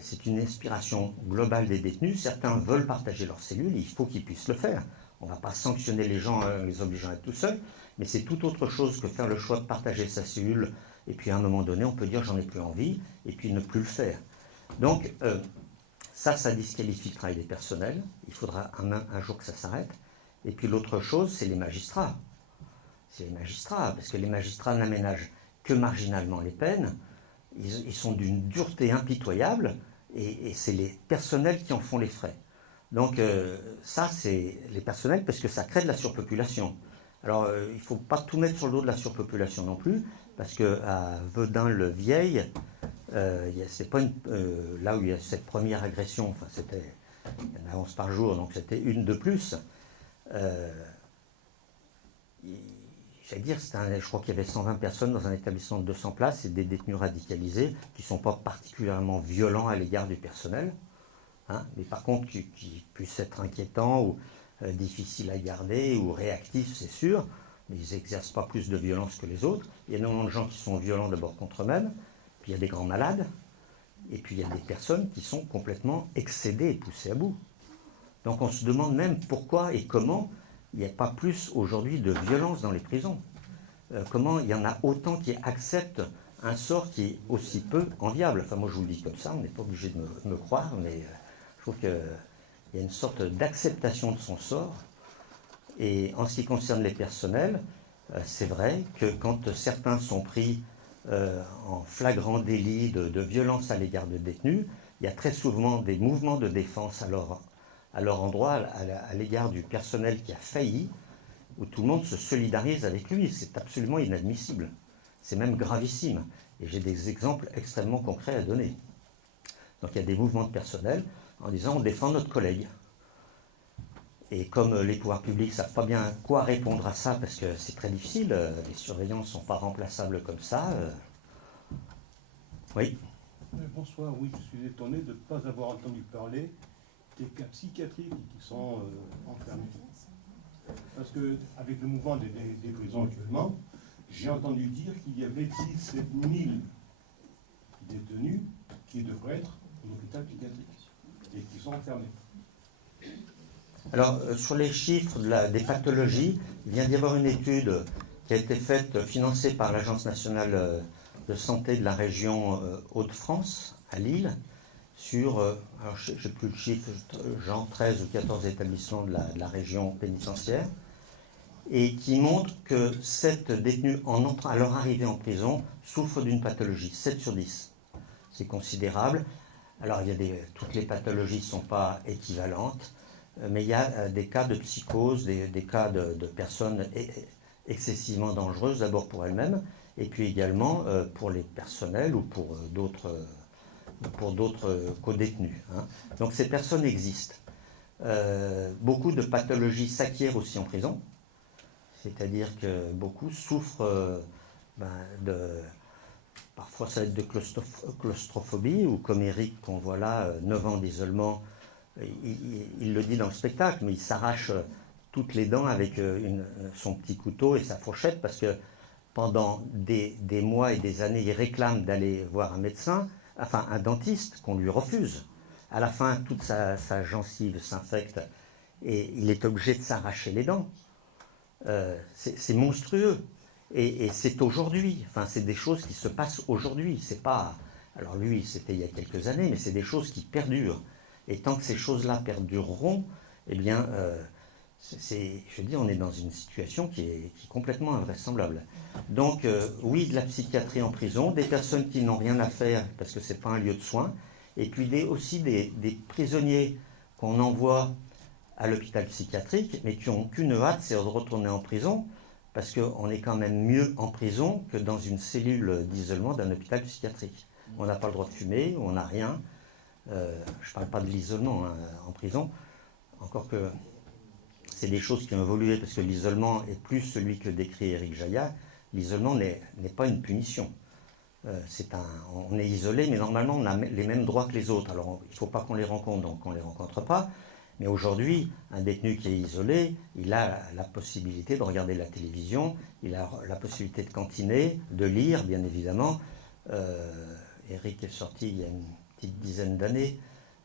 c'est une aspiration globale des détenus. Certains veulent partager leurs cellules, il faut qu'ils puissent le faire. On ne va pas sanctionner les gens en les obligeant à être tout seuls, mais c'est tout autre chose que faire le choix de partager sa cellule, et puis à un moment donné, on peut dire j'en ai plus envie, et puis ne plus le faire. Donc, ça disqualifie le travail des personnels, il faudra un jour que ça s'arrête. Et puis l'autre chose, c'est les magistrats. C'est les magistrats, parce que les magistrats n'aménagent que marginalement les peines, ils sont d'une dureté impitoyable, et c'est les personnels qui en font les frais. Donc ça, c'est les personnels, parce que ça crée de la surpopulation. Alors, il ne faut pas tout mettre sur le dos de la surpopulation non plus, parce qu'à Vedin-le-Vieil, c'est pas là où il y a cette première agression, enfin, il y en a 11 par jour, donc c'était une de plus. J'allais dire, je crois qu'il y avait 120 personnes dans un établissement de 200 places, et des détenus radicalisés qui ne sont pas particulièrement violents à l'égard du personnel. Hein, mais par contre, qui puissent être inquiétants ou difficiles à garder ou réactifs, c'est sûr, mais ils n'exercent pas plus de violence que les autres. Il y a énormément de gens qui sont violents d'abord contre eux-mêmes, puis il y a des grands malades, et puis il y a des personnes qui sont complètement excédées et poussées à bout. Donc on se demande même pourquoi et comment il n'y a pas plus aujourd'hui de violence dans les prisons. Comment il y en a autant qui acceptent un sort qui est aussi peu enviable. Enfin moi je vous le dis comme ça, on n'est pas obligé de me croire, mais je trouve qu'il y a une sorte d'acceptation de son sort. Et en ce qui concerne les personnels, c'est vrai que quand certains sont pris en flagrant délit de violence à l'égard de détenus, il y a très souvent des mouvements de défense à leur endroit, à l'égard du personnel qui a failli, où tout le monde se solidarise avec lui. C'est absolument inadmissible. C'est même gravissime. Et j'ai des exemples extrêmement concrets à donner. Donc il y a des mouvements de personnel en disant on défend notre collègue. Et comme les pouvoirs publics ne savent pas bien quoi répondre à ça, parce que c'est très difficile, les surveillants ne sont pas remplaçables comme ça. Oui. Bonsoir, oui, je suis étonné de ne pas avoir entendu parler des cas psychiatriques qui sont enfermés. Parce qu'avec le mouvement des prisons actuellement, j'ai entendu dire qu'il y avait 17 000 détenus qui devraient être en hôpital psychiatrique et qui sont enfermés. Alors, sur les chiffres des pathologies, il vient d'y avoir une étude qui a été faite, financée par l'Agence nationale de santé de la région Hauts-de-France, à Lille, sur, alors je n'ai plus le chiffre, genre 13 ou 14 établissements de la région pénitentiaire, et qui montre que 7 détenus à leur arrivée en prison souffrent d'une pathologie, 7 sur 10. C'est considérable. Alors, toutes les pathologies ne sont pas équivalentes, mais il y a des cas de psychose, des cas de personnes excessivement dangereuses, d'abord pour elles-mêmes, et puis également pour les personnels ou pour d'autres co-détenus. Hein. Donc ces personnes existent. Beaucoup de pathologies s'acquièrent aussi en prison, c'est-à-dire que beaucoup souffrent parfois ça va être de claustrophobie, ou comme Eric qu'on voit là, 9 ans d'isolement. Il le dit dans le spectacle, mais il s'arrache toutes les dents avec son petit couteau et sa fourchette, parce que pendant des mois et des années, il réclame d'aller voir un médecin, enfin un dentiste, qu'on lui refuse. À la fin, toute sa gencive s'infecte et il est obligé de s'arracher les dents. C'est monstrueux. Et c'est aujourd'hui, enfin c'est des choses qui se passent aujourd'hui. C'est pas, alors lui c'était il y a quelques années, mais c'est des choses qui perdurent. Et tant que ces choses-là perdureront, eh bien, je veux dire, on est dans une situation qui est complètement invraisemblable. Donc, oui, de la psychiatrie en prison, des personnes qui n'ont rien à faire parce que c'est pas un lieu de soins, et puis aussi des prisonniers qu'on envoie à l'hôpital psychiatrique, mais qui n'ont qu'une hâte, c'est de retourner en prison, parce qu'on est quand même mieux en prison que dans une cellule d'isolement d'un hôpital psychiatrique. On n'a pas le droit de fumer, on n'a rien. Je ne parle pas de l'isolement en prison, encore que c'est des choses qui ont évolué, parce que l'isolement est plus celui que décrit Éric Jaillat. L'isolement n'est pas une punition. On est isolé, mais normalement on a les mêmes droits que les autres. Alors il ne faut pas qu'on les rencontre, donc on ne les rencontre pas. Mais aujourd'hui, un détenu qui est isolé, il a la possibilité de regarder la télévision, il a la possibilité de cantiner, de lire, bien évidemment. Éric est sorti il y a une petite dizaine d'années,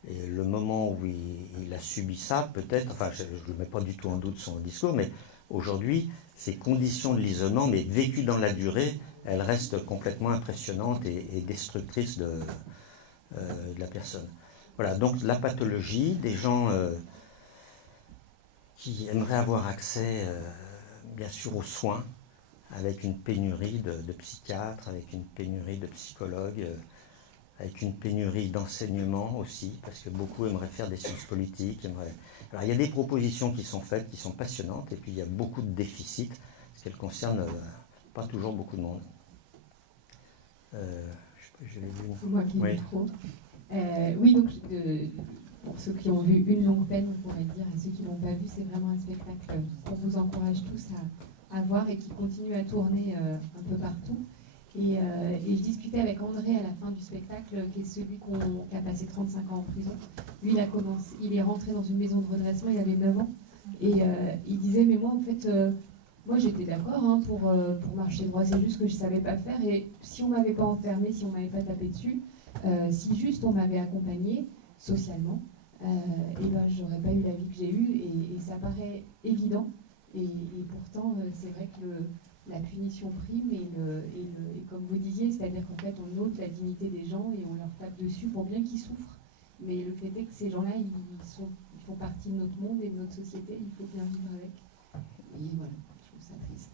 et le moment où il a subi ça, peut-être, enfin je ne mets pas du tout en doute son discours, mais aujourd'hui, ces conditions de l'isolement, mais vécues dans la durée, elles restent complètement impressionnantes et destructrices de la personne. Voilà, donc la pathologie, des gens qui aimeraient avoir accès, bien sûr, aux soins, avec une pénurie de psychiatres, avec une pénurie de psychologues, avec une pénurie d'enseignement aussi, parce que beaucoup aimeraient faire des sciences politiques. Alors il y a des propositions qui sont faites, qui sont passionnantes, et puis il y a beaucoup de déficits, parce qu'elles concernent pas toujours beaucoup de monde. Je l'ai vu. C'est moi qui ai trop. Oui, donc pour ceux qui ont vu Une longue peine, on pourrait dire, et ceux qui ne l'ont pas vu, c'est vraiment un spectacle qu'on vous encourage tous à voir et qui continue à tourner un peu partout. Et je discutais avec André à la fin du spectacle, qui est celui qui a passé 35 ans en prison. Lui, il est rentré dans une maison de redressement, il avait 9 ans, et il disait, mais moi, en fait, moi j'étais d'accord pour marcher droit, c'est juste que je ne savais pas faire, et si on ne m'avait pas enfermé, si on ne m'avait pas tapé dessus, si juste on m'avait accompagné socialement, j'aurais pas eu la vie que j'ai eue, et ça paraît évident, et pourtant c'est vrai que la punition prime, et comme vous disiez, c'est-à-dire qu'en fait on ôte la dignité des gens et on leur tape dessus pour bien qu'ils souffrent, mais le fait est que ces gens-là ils font partie de notre monde et de notre société, il faut bien vivre avec, et voilà, je trouve ça triste.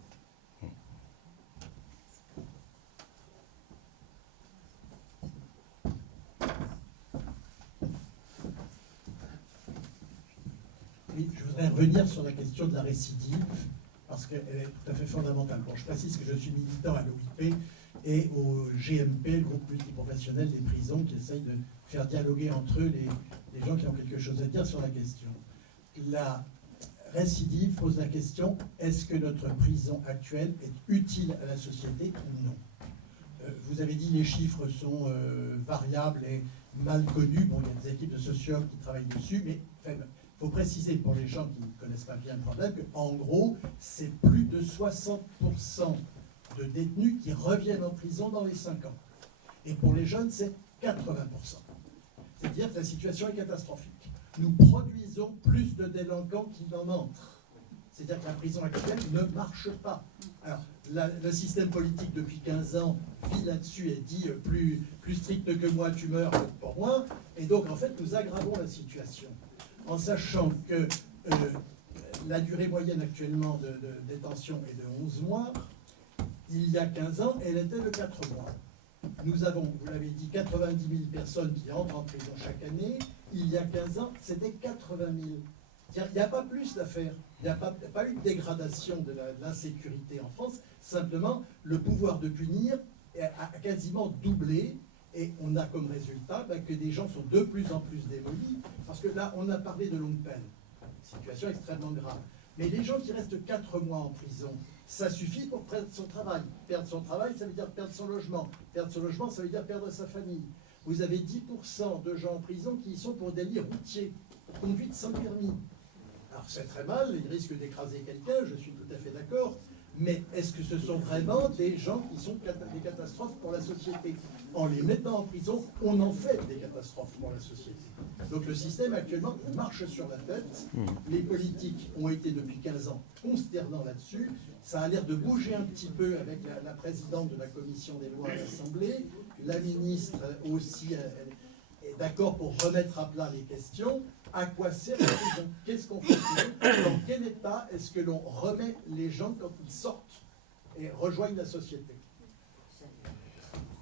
Oui, je voudrais revenir sur la question de la récidive, parce qu'elle est tout à fait fondamentale. Bon, je précise que je suis militant à l'OIP et au GMP, le groupe multiprofessionnel des prisons, qui essaye de faire dialoguer entre eux les gens qui ont quelque chose à dire sur la question. La récidive pose la question, est-ce que notre prison actuelle est utile à la société ou non? Vous avez dit les chiffres sont variables et mal connus. Bon, il y a des équipes de sociologues qui travaillent dessus, mais il faut préciser pour les gens qui ne connaissent pas bien le problème qu'en gros, c'est plus de 60% de détenus qui reviennent en prison dans les 5 ans. Et pour les jeunes, c'est 80%. C'est-à-dire que la situation est catastrophique. Nous produisons plus de délinquants qu'il n'en entre. C'est-à-dire que la prison actuelle ne marche pas. Alors, le système politique, depuis 15 ans, vit là-dessus et dit plus strict que moi, tu meurs, pour moi. Et donc, en fait, nous aggravons la situation. En sachant que la durée moyenne actuellement de détention est de 11 mois, il y a 15 ans, elle était de 4 mois. Nous avons, vous l'avez dit, 90 000 personnes qui entrent en prison chaque année. Il y a 15 ans, c'était 80 000. Il n'y a pas plus d'affaires. Il n'y a pas eu de dégradation de l'insécurité en France. Simplement, le pouvoir de punir a quasiment doublé. Et on a comme résultat que des gens sont de plus en plus démolis. Parce que là, on a parlé de longue peine. Situation extrêmement grave. Mais les gens qui restent 4 mois en prison, ça suffit pour perdre son travail. Perdre son travail, ça veut dire perdre son logement. Perdre son logement, ça veut dire perdre sa famille. Vous avez 10% de gens en prison qui y sont pour délit routier, conduite sans permis. Alors c'est très mal, ils risquent d'écraser quelqu'un, je suis tout à fait d'accord, mais est-ce que ce sont vraiment des gens qui sont des catastrophes pour la société? En les mettant en prison, on en fait des catastrophes pour la société. Donc le système actuellement marche sur la tête, les politiques ont été depuis 15 ans consternants là-dessus, ça a l'air de bouger un petit peu avec la présidente de la commission des lois à l'Assemblée, la ministre aussi est d'accord pour remettre à plat les questions. À quoi sert la prison? Qu'est-ce qu'on fait? Dans quel état est-ce que l'on remet les gens quand ils sortent et rejoignent la société?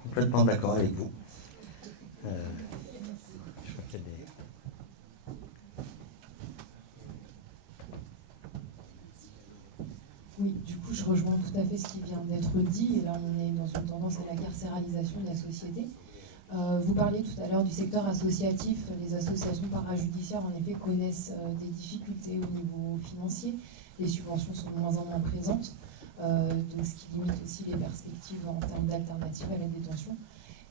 Complètement d'accord avec vous. Je crois qu'il y a des... Oui, du coup, je rejoins tout à fait ce qui vient d'être dit. Et là, on est dans une tendance à la carcéralisation de la société. Vous parliez tout à l'heure du secteur associatif. Les associations parajudiciaires, en effet, connaissent des difficultés au niveau financier. Les subventions sont de moins en moins présentes, donc ce qui limite aussi les perspectives en termes d'alternatives à la détention.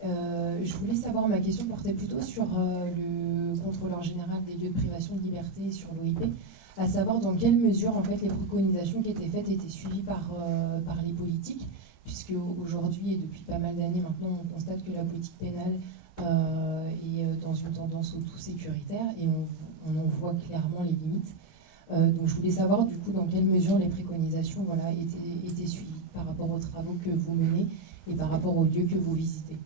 Je voulais savoir, ma question portait plutôt sur le contrôleur général des lieux de privation de liberté sur l'OIP, à savoir dans quelle mesure en fait, les préconisations qui étaient faites étaient suivies par les politiques, puisque aujourd'hui et depuis pas mal d'années maintenant, on constate que la politique pénale est dans une tendance au tout sécuritaire et on en voit clairement les limites. Donc je voulais savoir du coup dans quelle mesure les préconisations étaient suivies par rapport aux travaux que vous menez et par rapport aux lieux que vous visitez.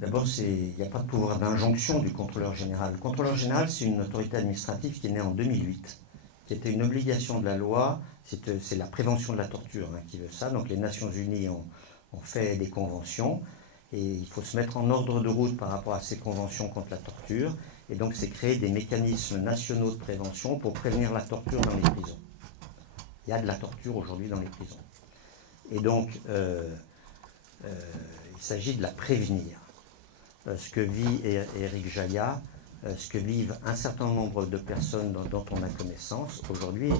D'abord, il n'y a pas de pouvoir d'injonction du contrôleur général. Le contrôleur général, c'est une autorité administrative qui est née en 2008, qui était une obligation de la loi. C'est la prévention de la torture qui veut ça. Donc les Nations Unies ont fait des conventions et il faut se mettre en ordre de route par rapport à ces conventions contre la torture. Et donc c'est créer des mécanismes nationaux de prévention pour prévenir la torture dans les prisons. Il y a de la torture aujourd'hui dans les prisons. Et donc il s'agit de la prévenir. Ce que vit Éric Jaillat, ce que vivent un certain nombre de personnes dont on a connaissance aujourd'hui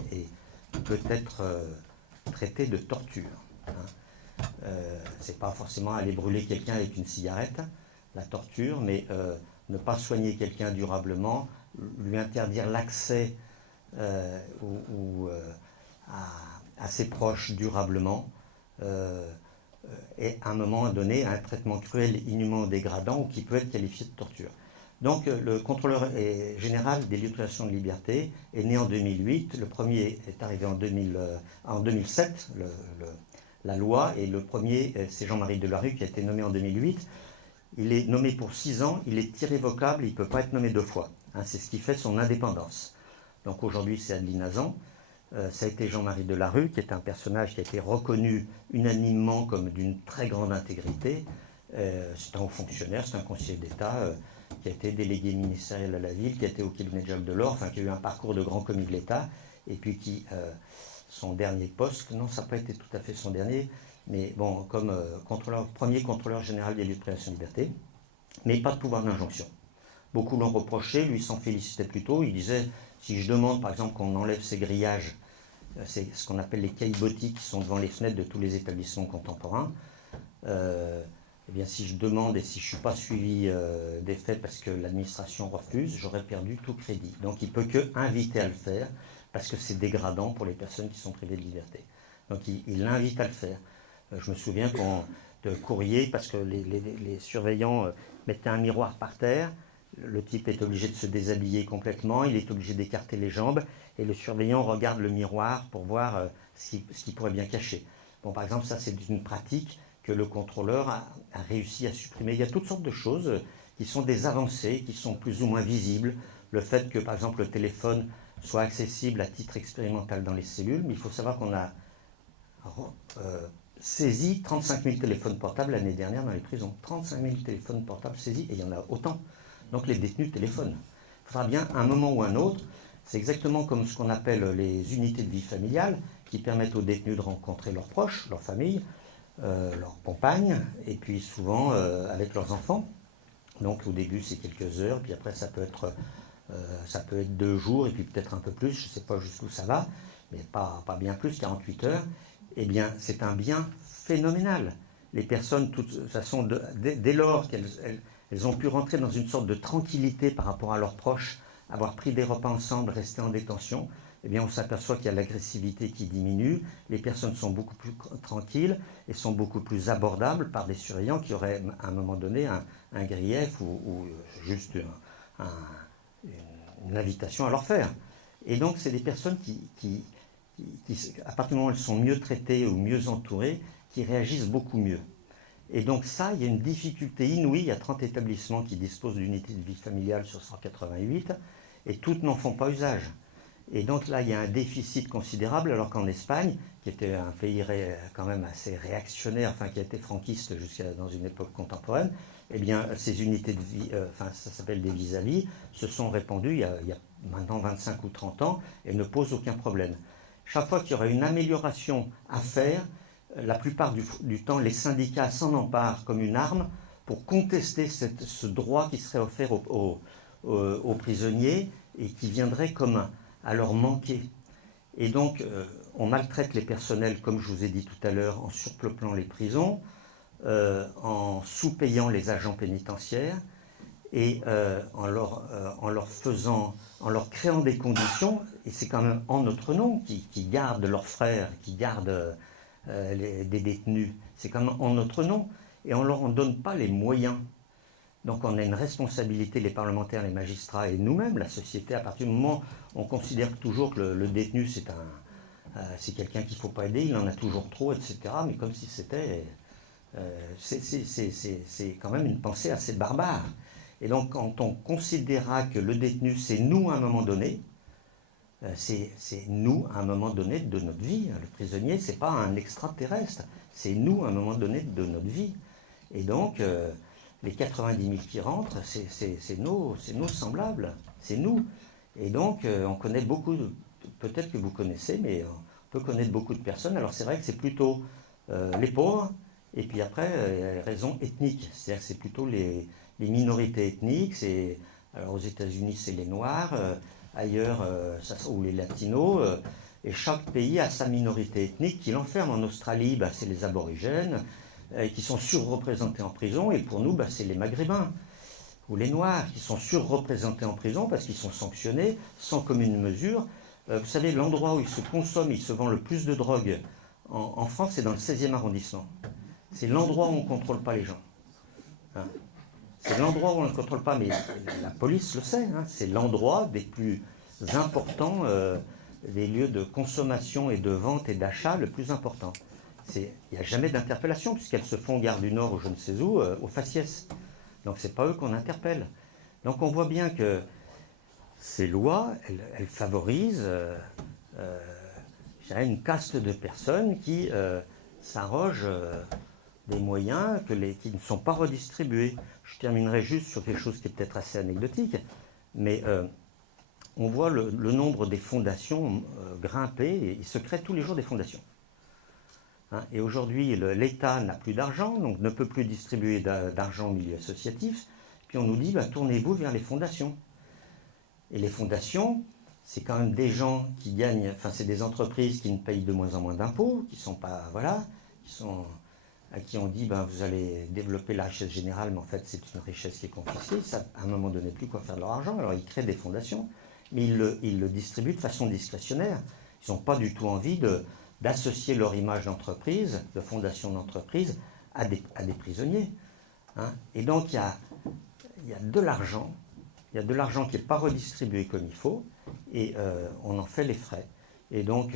peut être traité de torture. C'est pas forcément aller brûler quelqu'un avec une cigarette, la torture, mais ne pas soigner quelqu'un durablement, lui interdire l'accès à ses proches durablement, et à un moment donné un traitement cruel, inhumain ou dégradant, ou qui peut être qualifié de torture. Donc le contrôleur général des lieux de privation de liberté est né en 2008, le premier est arrivé en 2007, la loi, et le premier c'est Jean-Marie Delarue qui a été nommé en 2008. Il est nommé pour 6 ans, il est irrévocable, il ne peut pas être nommé 2 fois. Hein, c'est ce qui fait son indépendance. Donc aujourd'hui c'est Adeline Hazan. Ça a été Jean-Marie Delarue, qui est un personnage qui a été reconnu unanimement comme d'une très grande intégrité. C'est un haut fonctionnaire, c'est un conseiller d'État qui a été délégué ministériel à la ville, qui a été au cabinet de Jacques Delors, enfin qui a eu un parcours de grand commis de l'État, et puis qui, son dernier poste, non, ça n'a pas été tout à fait son dernier, mais bon, comme premier contrôleur général des lieux de privation de liberté, mais pas de pouvoir d'injonction. Beaucoup l'ont reproché, lui s'en félicitait plutôt. Il disait, si je demande par exemple qu'on enlève ces grillages, c'est ce qu'on appelle les caillebotis qui sont devant les fenêtres de tous les établissements contemporains, eh bien si je demande et si je ne suis pas suivi des faits parce que l'administration refuse, j'aurais perdu tout crédit. Donc il ne peut que inviter à le faire parce que c'est dégradant pour les personnes qui sont privées de liberté. Donc il invite à le faire. Je me souviens de courrier parce que les surveillants mettaient un miroir par terre. Le type est obligé de se déshabiller complètement, il est obligé d'écarter les jambes, et le surveillant regarde le miroir pour voir ce qu'il pourrait bien cacher. Bon, par exemple, ça c'est une pratique que le contrôleur a réussi à supprimer. Il y a toutes sortes de choses qui sont des avancées, qui sont plus ou moins visibles. Le fait que, par exemple, le téléphone soit accessible à titre expérimental dans les cellules, mais il faut savoir qu'on a saisi 35 000 téléphones portables l'année dernière dans les prisons. 35 000 téléphones portables saisis, et il y en a autant. Donc les détenus téléphonent. Il faudra bien, à un moment ou un autre, c'est exactement comme ce qu'on appelle les unités de vie familiale, qui permettent aux détenus de rencontrer leurs proches, leurs familles, leurs compagnes, et puis souvent avec leurs enfants. Donc au début c'est quelques heures, puis après ça peut être 2 jours, et puis peut-être un peu plus, je ne sais pas jusqu'où ça va, mais pas bien plus, 48 heures. Eh bien c'est un bien phénoménal. Les personnes, de toute façon, dès lors qu'elles ont pu rentrer dans une sorte de tranquillité par rapport à leurs proches, avoir pris des repas ensemble, rester en détention, eh bien on s'aperçoit qu'il y a l'agressivité qui diminue, les personnes sont beaucoup plus tranquilles et sont beaucoup plus abordables par des surveillants qui auraient à un moment donné un grief ou juste une invitation à leur faire. Et donc c'est des personnes qui, à partir du moment où elles sont mieux traitées ou mieux entourées, qui réagissent beaucoup mieux. Et donc ça, il y a une difficulté inouïe. Il y a 30 établissements qui disposent d'unités de vie familiale sur 188, et toutes n'en font pas usage. Et donc là, il y a un déficit considérable, alors qu'en Espagne, qui était un pays quand même assez réactionnaire, enfin qui a été franquiste jusqu'à dans une époque contemporaine, eh bien ces unités de vie, ça s'appelle des vis-à-vis, se sont répandues il y a maintenant 25 ou 30 ans, et ne posent aucun problème. Chaque fois qu'il y aurait une amélioration à faire, la plupart du temps, les syndicats s'en emparent comme une arme pour contester ce droit qui serait offert aux prisonniers et qui viendrait comme à leur manquer. Et donc, on maltraite les personnels, comme je vous ai dit tout à l'heure, en surpeuplant les prisons, en sous-payant les agents pénitentiaires et en leur créant des conditions, et c'est quand même en notre nom, qui gardent leurs frères, qui gardent des détenus, c'est quand même en notre nom, et on ne leur en donne pas les moyens. Donc on a une responsabilité, les parlementaires, les magistrats et nous-mêmes, la société, à partir du moment où on considère toujours que le détenu c'est quelqu'un qu'il ne faut pas aider, il en a toujours trop, etc. Mais comme si c'était... c'est quand même une pensée assez barbare. Et donc quand on considérera que le détenu c'est nous à un moment donné, c'est nous à un moment donné de notre vie. Le prisonnier, c'est pas un extraterrestre, c'est nous à un moment donné de notre vie. Et donc, les 90 000 qui rentrent, c'est nos semblables, c'est nous. Et donc, on connaît beaucoup, peut-être que vous connaissez, mais on peut connaître beaucoup de personnes. Alors c'est vrai que c'est plutôt les pauvres, et puis après, raisons ethniques. C'est-à-dire que c'est plutôt les minorités ethniques. Alors aux États-Unis, c'est les Noirs. Ailleurs, ou les latinos, et chaque pays a sa minorité ethnique qui l'enferme. En Australie, c'est les aborigènes, qui sont surreprésentés en prison, et pour nous, c'est les maghrébins, ou les noirs, qui sont surreprésentés en prison parce qu'ils sont sanctionnés sans commune mesure. Vous savez, l'endroit où il se consomme, il se vend le plus de drogue en France, c'est dans le 16e arrondissement. C'est l'endroit où on ne contrôle pas les gens. Hein. C'est l'endroit où on ne contrôle pas, mais la police le sait, hein, c'est l'endroit des plus importants, des lieux de consommation et de vente et d'achat le plus important. Il n'y a jamais d'interpellation, puisqu'elles se font gare du Nord ou je ne sais où, au faciès. Donc c'est pas eux qu'on interpelle. Donc on voit bien que ces lois, elles favorisent une caste de personnes qui s'arrogent des moyens qui ne sont pas redistribués. Je terminerai juste sur quelque chose qui est peut-être assez anecdotique, mais on voit le nombre des fondations grimper, et il se crée tous les jours des fondations. Hein, et aujourd'hui, l'État n'a plus d'argent, donc ne peut plus distribuer d'argent au milieu associatif, puis on nous dit, tournez-vous vers les fondations. Et les fondations, c'est quand même des gens qui gagnent, enfin c'est des entreprises qui ne payent de moins en moins d'impôts, qui sont pas, voilà, à qui on dit, vous allez développer la richesse générale, mais en fait c'est une richesse qui est confisquée, ils savent à un moment donné plus quoi faire de leur argent, alors ils créent des fondations, mais ils le distribuent de façon discrétionnaire. Ils n'ont pas du tout envie d'associer leur image d'entreprise, de fondation d'entreprise, à des prisonniers. Hein. Et donc il y a de l'argent, qui n'est pas redistribué comme il faut, et on en fait les frais. Et donc,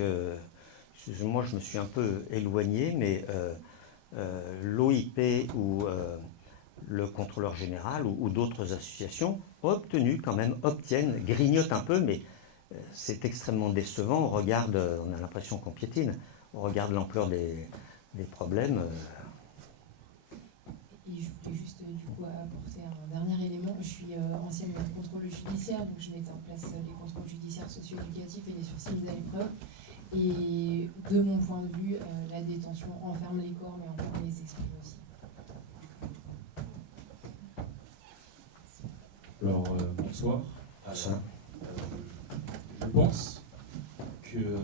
moi je me suis un peu éloigné, mais l'OIP ou le contrôleur général ou d'autres associations obtiennent, grignotent un peu, mais c'est extrêmement décevant. On a l'impression qu'on piétine, on regarde l'ampleur des problèmes. Et je voulais juste du coup apporter un dernier élément. Je suis ancienne contrôleuse judiciaire, donc je mettais en place les contrôles judiciaires socio-éducatifs et les sursis mis à l'épreuve. Et de mon point de vue, la détention enferme les corps, mais enferme les esprits aussi. Alors, bonsoir. Je pense que,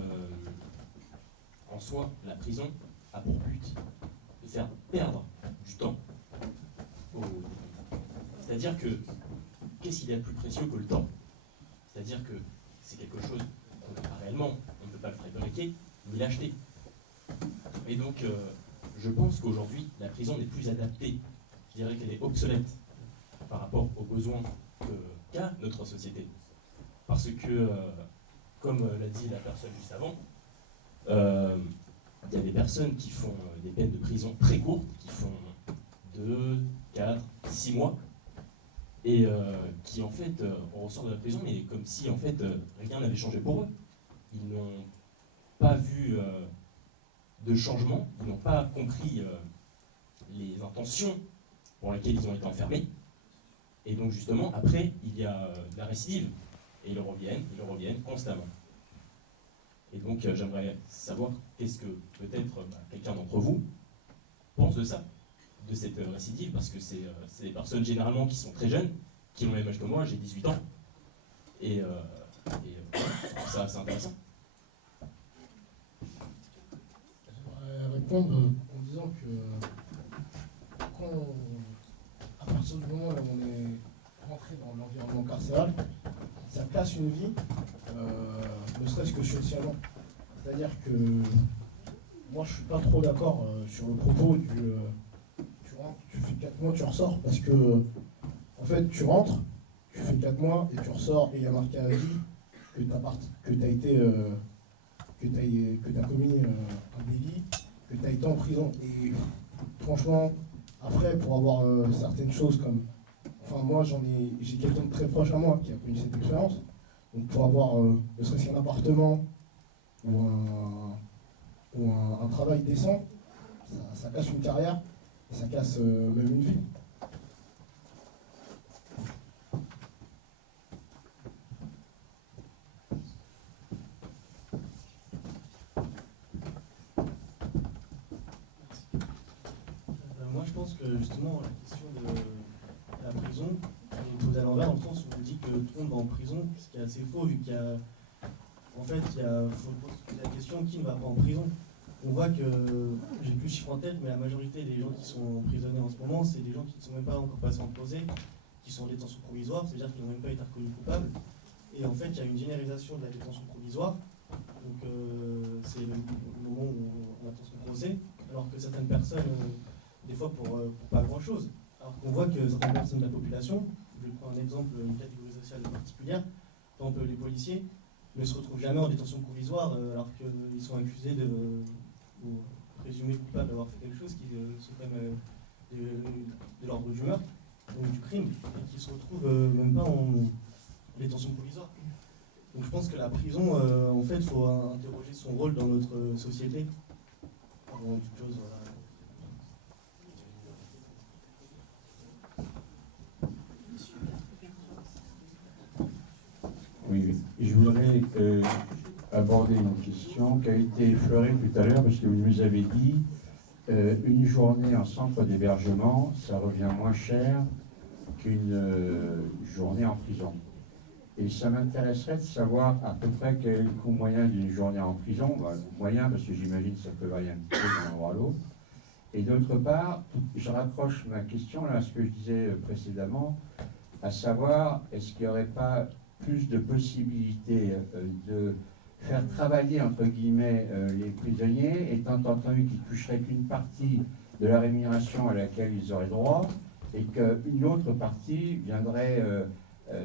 en soi, la prison a pour but de faire perdre du temps aux détenus. C'est-à-dire que, qu'est-ce qu'il y a de plus précieux que le temps? C'est-à-dire que c'est quelque chose qu'on n'a pas réellement, on ne peut pas le fabriquer, ni l'acheter. Et donc, je pense qu'aujourd'hui, la prison n'est plus adaptée. Je dirais qu'elle est obsolète par rapport aux besoins qu'a notre société. Parce que, comme l'a dit la personne juste avant, il y a des personnes qui font des peines de prison très courtes, qui font 2, 4, 6 mois, et qui en fait, on ressort de la prison, mais comme si en fait rien n'avait changé pour eux. Ils n'ont pas vu de changement, ils n'ont pas compris les intentions pour lesquelles ils ont été enfermés. Et donc justement, après, il y a la récidive, et ils reviennent constamment. Et donc j'aimerais savoir qu'est-ce que peut-être quelqu'un d'entre vous pense de ça, de cette récidive, parce que c'est des personnes généralement qui sont très jeunes, qui ont le même âge que moi, j'ai 18 ans, et je trouve ça assez intéressant. J'aimerais répondre en disant que à partir du moment où on est rentré dans l'environnement carcéral, ça casse une vie, ne serait-ce que socialement. C'est-à-dire que moi je ne suis pas trop d'accord sur le propos du tu rentres, tu fais 4 mois, tu ressors, parce que en fait tu rentres, tu fais 4 mois et tu ressors et il y a marqué à vie que tu as commis un délit, que tu as été en prison. Et franchement, après, pour avoir certaines choses comme... Enfin, moi, j'ai quelqu'un de très proche à moi qui a connu cette expérience. Donc, pour avoir ne serait-ce qu'un appartement ou un travail décent, ça casse une carrière et ça casse même une vie. Moi, je pense que justement, la question de la prison est posée à l'envers, dans le sens où on dit que tout le monde va en prison, ce qui est assez faux, vu qu'il y a. En fait, faut poser la question qui ne va pas en prison. On voit que, j'ai plus le chiffre en tête, mais la majorité des gens qui sont emprisonnés en ce moment, c'est des gens qui ne sont même pas encore passés en procès, qui sont en détention provisoire, c'est-à-dire qu'ils n'ont même pas été reconnus coupables. Et en fait, il y a une généralisation de la détention provisoire. Donc, c'est le moment où on attend son procès, alors que certaines personnes, des fois pour pas grand-chose, Alors qu'on voit que certaines personnes de la population, je prends un exemple, une catégorie sociale particulière, par exemple les policiers, ne se retrouvent jamais en détention provisoire alors qu'ils sont accusés ou présumés coupables d'avoir fait quelque chose qui sont quand même de l'ordre du meurtre, donc du crime, et qui se retrouvent même pas en détention provisoire. Donc je pense que la prison, en fait, il faut interroger son rôle dans notre société. Avant toute chose, voilà. Oui, je voudrais aborder une question qui a été effleurée tout à l'heure, parce que vous nous avez dit une journée en centre d'hébergement, ça revient moins cher qu'une journée en prison. Et ça m'intéresserait de savoir à peu près quel est le coût moyen d'une journée en prison, moyen parce que j'imagine que ça peut varier un petit peu d'un endroit à l'autre. Et d'autre part, je rapproche ma question là à ce que je disais précédemment, à savoir, est-ce qu'il n'y aurait pas plus de possibilités de faire travailler, entre guillemets, les prisonniers, étant entendu qu'ils toucheraient qu'une partie de la rémunération à laquelle ils auraient droit, et qu'une autre partie viendrait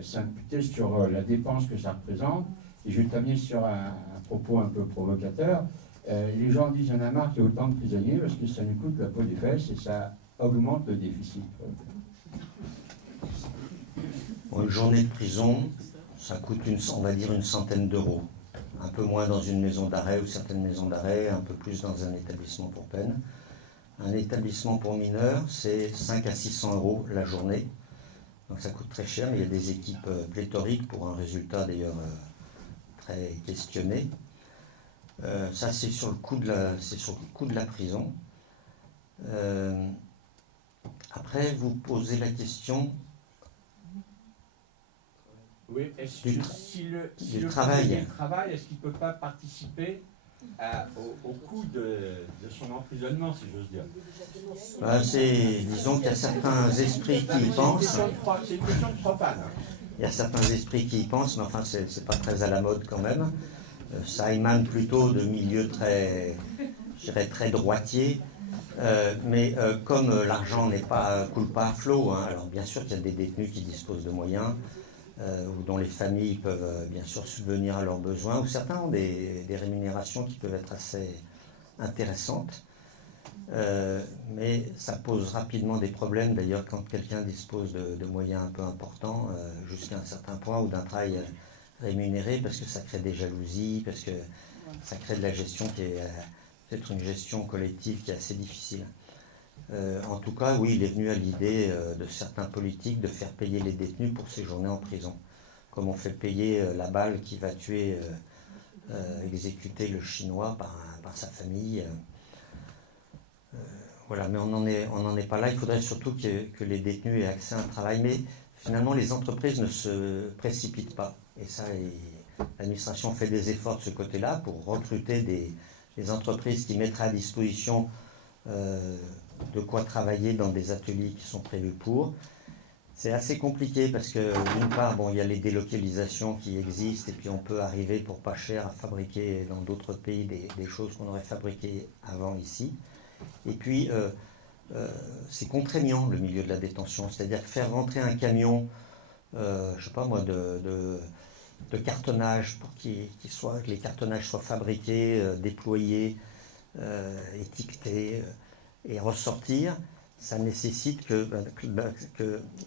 s'imputer sur la dépense que ça représente. Et je vais terminer sur un propos un peu provocateur. Les gens disent, il y en a marre qu'il y ait autant de prisonniers, parce que ça nous coûte la peau des fesses, et ça augmente le déficit. Bon, une journée de prison, ça coûte, on va dire, une centaine d'euros. Un peu moins dans une maison d'arrêt ou certaines maisons d'arrêt, un peu plus dans un établissement pour peine. Un établissement pour mineurs, c'est 5 à 600 euros la journée. Donc ça coûte très cher, mais il y a des équipes pléthoriques pour un résultat d'ailleurs très questionné. Ça, c'est sur le coût de la prison. Après, vous posez la question oui, est-ce que si le travail, est-ce qu'il ne peut pas participer au coût de son emprisonnement, si j'ose dire? Disons qu'il y a certains esprits qui y pensent. C'est une question de profane. Il y a certains esprits qui y pensent, mais enfin, c'est pas très à la mode quand même. Ça émane plutôt de milieux très, je dirais, très droitiers. Mais comme l'argent coule pas à flot, hein, alors bien sûr qu'il y a des détenus qui disposent de moyens, ou dont les familles peuvent bien sûr subvenir à leurs besoins, ou certains ont des rémunérations qui peuvent être assez intéressantes. Mais ça pose rapidement des problèmes, d'ailleurs, quand quelqu'un dispose de moyens un peu importants, jusqu'à un certain point, ou d'un travail rémunéré, parce que ça crée des jalousies, parce que ça crée de la gestion qui est peut-être une gestion collective qui est assez difficile. En tout cas, oui, il est venu à l'idée de certains politiques de faire payer les détenus pour ces journées en prison. Comme on fait payer la balle qui va exécuter le Chinois par sa famille. Voilà, mais on n'en est pas là. Il faudrait surtout que les détenus aient accès à un travail. Mais finalement, les entreprises ne se précipitent pas. Et ça, l'administration fait des efforts de ce côté-là pour recruter des entreprises qui mettraient à disposition de quoi travailler dans des ateliers qui sont prévus pour. C'est assez compliqué parce que d'une part, bon, il y a les délocalisations qui existent et puis on peut arriver pour pas cher à fabriquer dans d'autres pays des choses qu'on aurait fabriquées avant ici. Et puis, c'est contraignant le milieu de la détention, c'est-à-dire faire rentrer un camion, je sais pas moi, de cartonnage pour que les cartonnages soient fabriqués, déployés, étiquetés et ressortir. Ça nécessite qu'il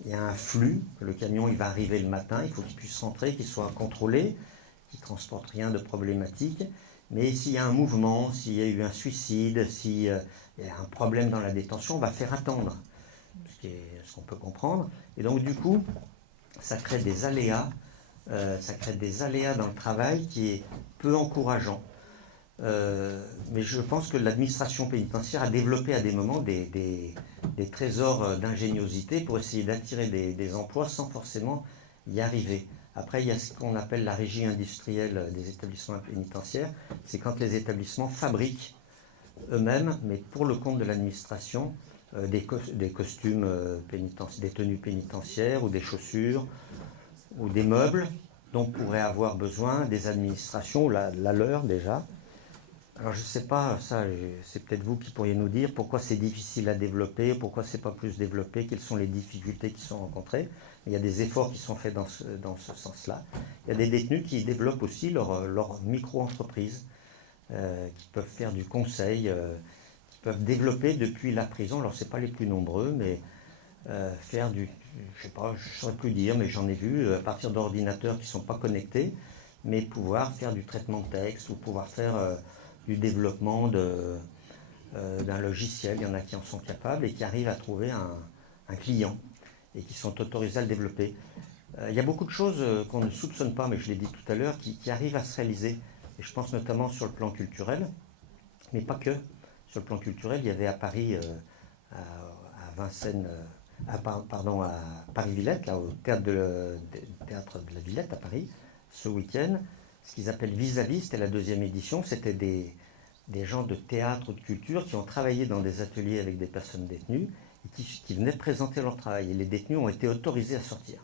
y ait un flux, que le camion il va arriver le matin, il faut qu'il puisse rentrer, qu'il soit contrôlé, qu'il ne transporte rien de problématique. Mais s'il y a un mouvement, s'il y a eu un suicide, s'il y a un problème dans la détention, on va faire attendre, ce qu'on peut comprendre. Et donc du coup, ça crée des aléas, dans le travail qui est peu encourageant. Mais je pense que l'administration pénitentiaire a développé à des moments des trésors d'ingéniosité pour essayer d'attirer des emplois sans forcément y arriver. Après, il y a ce qu'on appelle la régie industrielle des établissements pénitentiaires. C'est quand les établissements fabriquent eux-mêmes, mais pour le compte de l'administration, des costumes des tenues pénitentiaires ou des chaussures ou des meubles dont pourraient avoir besoin des administrations, la leur déjà, Alors je ne sais pas, ça c'est peut-être vous qui pourriez nous dire pourquoi c'est difficile à développer, pourquoi c'est pas plus développé, quelles sont les difficultés qui sont rencontrées. Il y a des efforts qui sont faits dans ce sens-là. Il y a des détenus qui développent aussi leur micro-entreprise, qui peuvent faire du conseil, qui peuvent développer depuis la prison. Alors c'est pas les plus nombreux, mais faire du, je sais pas, je ne saurais plus dire, mais j'en ai vu à partir d'ordinateurs qui ne sont pas connectés, mais pouvoir faire du traitement de texte ou pouvoir faire du développement d'un logiciel. Il y en a qui en sont capables et qui arrivent à trouver un client et qui sont autorisés à le développer. Il y a beaucoup de choses qu'on ne soupçonne pas, mais je l'ai dit tout à l'heure, qui arrivent à se réaliser. Et je pense notamment sur le plan culturel, mais pas que. Sur le plan culturel, il y avait à Paris, à Vincennes, à Paris-Villette, là, au théâtre de la Villette à Paris, ce week-end, ce qu'ils appellent Vis-à-vis, c'était la 2e édition, c'était des gens de théâtre, de culture, qui ont travaillé dans des ateliers avec des personnes détenues, et qui venaient présenter leur travail. Et les détenus ont été autorisés à sortir.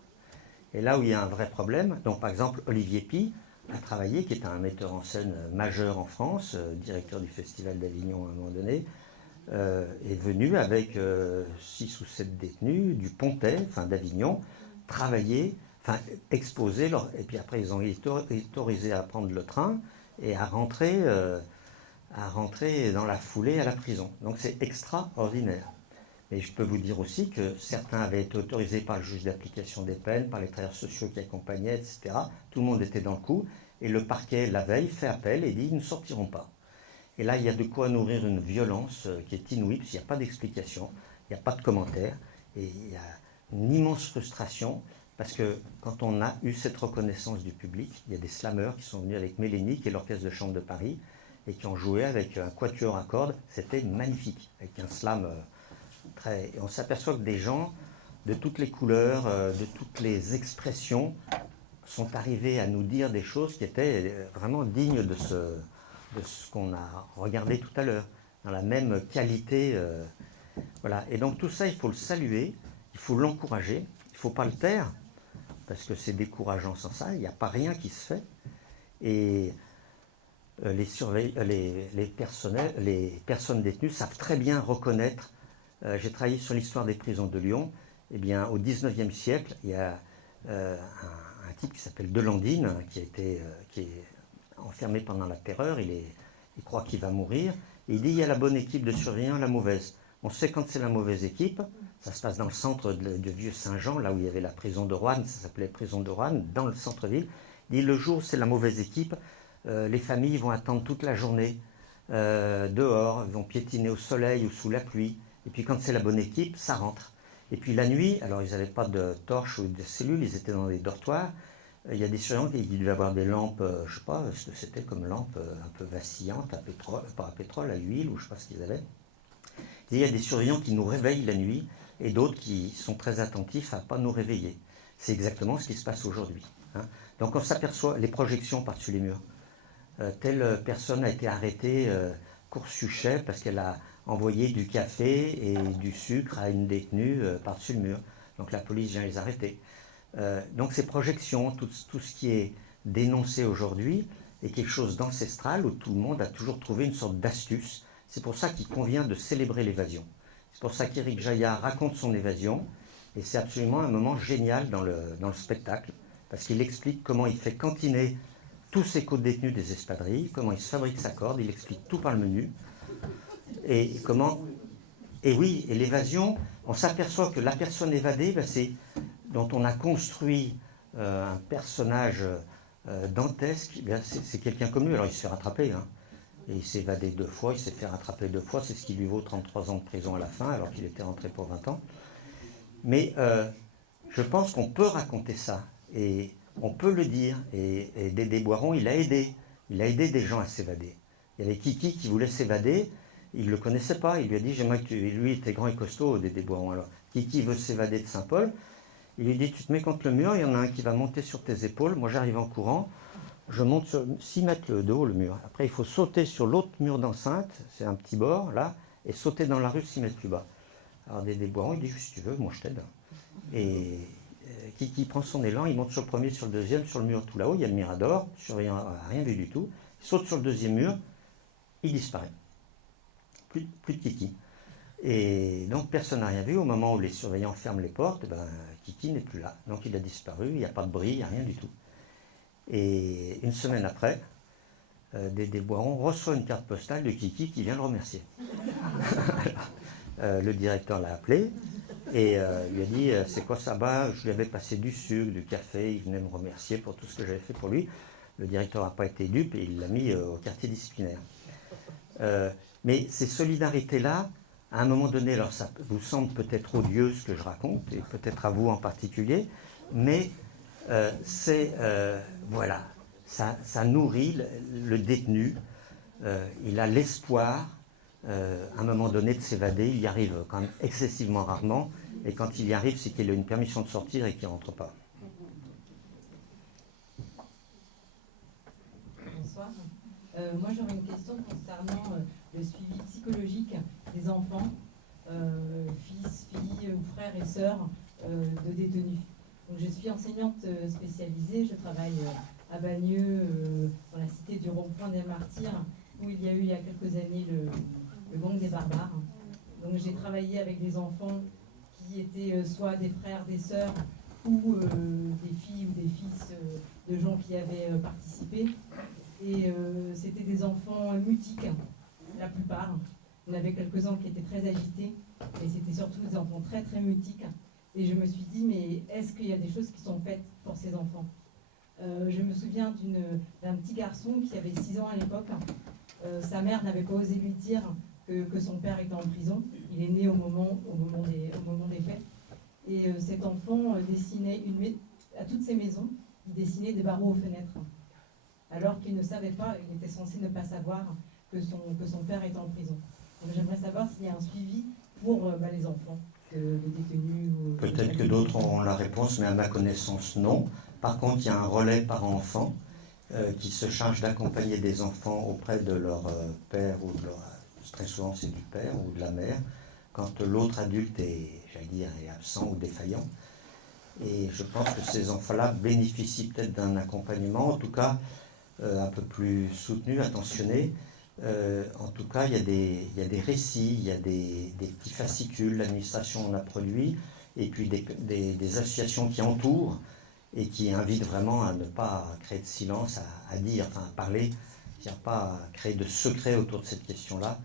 Et là où il y a un vrai problème, donc par exemple Olivier Py a travaillé, qui est un metteur en scène majeur en France, directeur du Festival d'Avignon à un moment donné, est venu avec 6 ou 7 détenus du Pontet, enfin d'Avignon, travailler, enfin exposer, et puis après ils ont été autorisés à prendre le train et à rentrer dans la foulée à la prison. Donc c'est extraordinaire. Mais je peux vous dire aussi que certains avaient été autorisés par le juge d'application des peines, par les travailleurs sociaux qui accompagnaient, etc. Tout le monde était dans le coup, et le parquet, la veille, fait appel et dit « ils ne sortiront pas ». Et là, il y a de quoi nourrir une violence qui est inouïe, parce qu'il n'y a pas d'explication, il n'y a pas de commentaire, et il y a une immense frustration, parce que quand on a eu cette reconnaissance du public, il y a des slameurs qui sont venus avec Mélénie, qui est l'orchestre de chambre de Paris, et qui ont joué avec un quatuor à cordes, c'était magnifique, avec un slam très... Et on s'aperçoit que des gens de toutes les couleurs, de toutes les expressions, sont arrivés à nous dire des choses qui étaient vraiment dignes de ce qu'on a regardé tout à l'heure, dans la même qualité. Voilà. Et donc tout ça, il faut le saluer, il faut l'encourager, il ne faut pas le taire, parce que c'est décourageant sans ça, il n'y a pas rien qui se fait. Et les personnes détenues savent très bien reconnaître. J'ai travaillé sur l'histoire des prisons de Lyon. Eh bien, au XIXe siècle, il y a un type qui s'appelle Delandine, qui est enfermé pendant la Terreur. Il croit qu'il va mourir. Et il dit, il y a la bonne équipe de surveillants, la mauvaise. On sait quand c'est la mauvaise équipe. Ça se passe dans le centre de Vieux-Saint-Jean, là où il y avait la prison de Roanne. Ça s'appelait prison de Roanne, dans le centre-ville. Il dit, le jour, c'est la mauvaise équipe. Les familles vont attendre toute la journée dehors. Ils vont piétiner au soleil ou sous la pluie. Et puis quand c'est la bonne équipe, ça rentre. Et puis la nuit, alors ils n'avaient pas de torches ou de cellules, ils étaient dans des dortoirs. Il y a des surveillants qui devaient avoir des lampes, je ne sais pas ce que c'était comme lampes un peu vacillantes, à pétrole, pas à pétrole, à huile, ou je ne sais pas ce qu'ils avaient. Et il y a des surveillants qui nous réveillent la nuit et d'autres qui sont très attentifs à ne pas nous réveiller. C'est exactement ce qui se passe aujourd'hui. Hein. Donc on s'aperçoit, les projections par-dessus les murs. Telle personne a été arrêtée Coursuchet parce qu'elle a envoyé du café et du sucre à une détenue par-dessus le mur. Donc la police vient les arrêter. Donc ces projections, tout ce qui est dénoncé aujourd'hui est quelque chose d'ancestral où tout le monde a toujours trouvé une sorte d'astuce. C'est pour ça qu'il convient de célébrer l'évasion. C'est pour ça qu'Éric Jaillard raconte son évasion et c'est absolument un moment génial dans le spectacle parce qu'il explique comment il fait cantiner tous ses co-détenus des espadrilles, comment il se fabrique sa corde, il explique tout par le menu. Et comment... Et oui, et l'évasion, on s'aperçoit que la personne évadée, c'est dont on a construit un personnage dantesque, c'est quelqu'un comme lui. Alors il se fait rattraper, hein. Et il s'est évadé 2 fois, il s'est fait rattraper 2 fois, c'est ce qui lui vaut 33 ans de prison à la fin, alors qu'il était rentré pour 20 ans. Mais je pense qu'on peut raconter ça, et on peut le dire, et Dédé Boiron, il a aidé des gens à s'évader. Il y avait Kiki qui voulait s'évader, il ne le connaissait pas, il lui a dit, j'aimerais que lui était grand et costaud, Dédé Boiron. Alors Kiki veut s'évader de Saint-Paul, il lui dit, tu te mets contre le mur, il y en a un qui va monter sur tes épaules, moi j'arrive en courant, je monte sur 6 mètres de haut le mur. Après il faut sauter sur l'autre mur d'enceinte, c'est un petit bord là, et sauter dans la rue 6 mètres plus bas. Alors Dédé Boiron, il dit, si tu veux, moi je t'aide. Et Kiki prend son élan, il monte sur le premier, sur le deuxième, sur le mur tout là-haut, il y a le mirador, le surveillant n'a rien vu du tout, il saute sur le deuxième mur, il disparaît. Plus de Kiki. Et donc personne n'a rien vu. Au moment où les surveillants ferment les portes, ben, Kiki n'est plus là. Donc il a disparu, il n'y a pas de bruit, il n'y a rien du tout. Et une semaine après, Dédé Boiron reçoit une carte postale de Kiki qui vient le remercier. Le directeur l'a appelé et lui a dit c'est quoi ça? Bah, je lui avais passé du sucre, du café, il venait me remercier pour tout ce que j'avais fait pour lui. Le directeur n'a pas été dupe et il l'a mis au quartier disciplinaire. Mais ces solidarités-là, à un moment donné, alors ça vous semble peut-être odieux ce que je raconte, et peut-être à vous en particulier, mais voilà, ça nourrit le détenu. Il a l'espoir, à un moment donné, de s'évader. Il y arrive quand même excessivement rarement, et quand il y arrive, c'est qu'il a une permission de sortir et qu'il ne rentre pas. Bonsoir. Moi, j'aurais une question concernant le suivi psychologique des enfants, fils, filles ou frères et sœurs de détenus. Donc, je suis enseignante spécialisée, je travaille à Bagneux, dans la cité du Rond-Point des Martyrs, où il y a eu il y a quelques années le gang des barbares. Donc j'ai travaillé avec des enfants qui étaient soit des frères, des sœurs, ou des filles ou des fils de gens qui avaient participé. Et c'était des enfants mutiques, la plupart. Il y en avait quelques-uns qui étaient très agités, mais c'était surtout des enfants très très mutiques. Et je me suis dit, mais est-ce qu'il y a des choses qui sont faites pour ces enfants? Je me souviens d'un petit garçon qui avait 6 ans à l'époque. Sa mère n'avait pas osé lui dire que son père était en prison. Il est né au moment des faits. Et cet enfant dessinait à toutes ses maisons, il dessinait des barreaux aux fenêtres. Alors qu'il ne savait pas, il était censé ne pas savoir que son père était en prison. Donc j'aimerais savoir s'il y a un suivi pour les enfants de détenus. Peut-être que d'autres auront la réponse, mais à ma connaissance, non. Par contre, il y a un relais parent-enfant qui se charge d'accompagner des enfants auprès de leur père ou de leur... Très souvent, c'est du père ou de la mère, quand l'autre adulte est, j'allais dire, est absent ou défaillant. Et je pense que ces enfants-là bénéficient peut-être d'un accompagnement, en tout cas un peu plus soutenu, attentionné. En tout cas, il y a des récits, il y a des petits fascicules, l'administration en a produit, et puis des associations qui entourent et qui invitent vraiment à ne pas créer de silence, à dire, enfin à parler, c'est-à-dire pas à créer de secrets autour de cette question-là.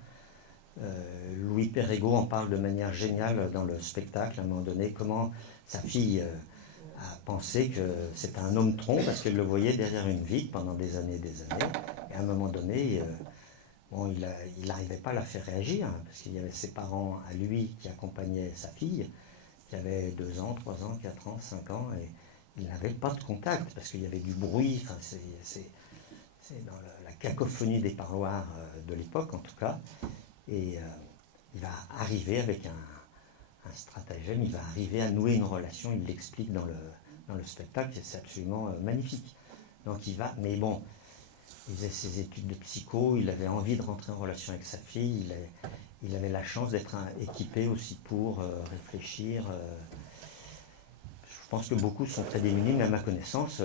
Louis Perregaux en parle de manière géniale dans le spectacle, à un moment donné, comment sa fille a pensé que c'était un homme tronc parce qu'elle le voyait derrière une vitre pendant des années, et à un moment donné, il n'arrivait pas à la faire réagir, hein, parce qu'il y avait ses parents à lui qui accompagnaient sa fille, qui avait 2 ans, 3 ans, 4 ans, 5 ans, et il n'avait pas de contact, parce qu'il y avait du bruit, enfin, c'est dans la cacophonie des parloirs de l'époque en tout cas, et il va arriver avec un stratagème, il va arriver à nouer une relation, il l'explique dans le spectacle, et c'est absolument magnifique. Donc il va, mais bon, il faisait ses études de psycho, il avait envie de rentrer en relation avec sa fille, il avait la chance d'être équipé aussi pour réfléchir. Je pense que beaucoup sont très démunis, mais à ma connaissance,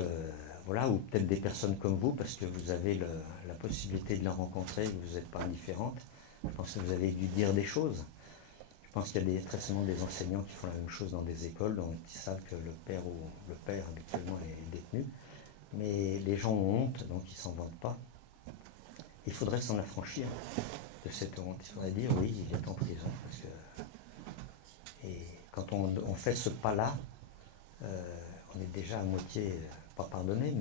voilà, ou peut-être des personnes comme vous, parce que vous avez la possibilité de la rencontrer, vous n'êtes pas indifférente. Je pense que vous avez dû dire des choses. Je pense qu'il y a très souvent des enseignants qui font la même chose dans des écoles, donc ils savent que le père habituellement est détenu. Mais les gens ont honte, donc ils ne s'en vantent pas. Il faudrait s'en affranchir de cette honte. Il faudrait dire, oui, il est en prison. Parce que... Et quand on fait ce pas-là, on est déjà à moitié, pas pardonné,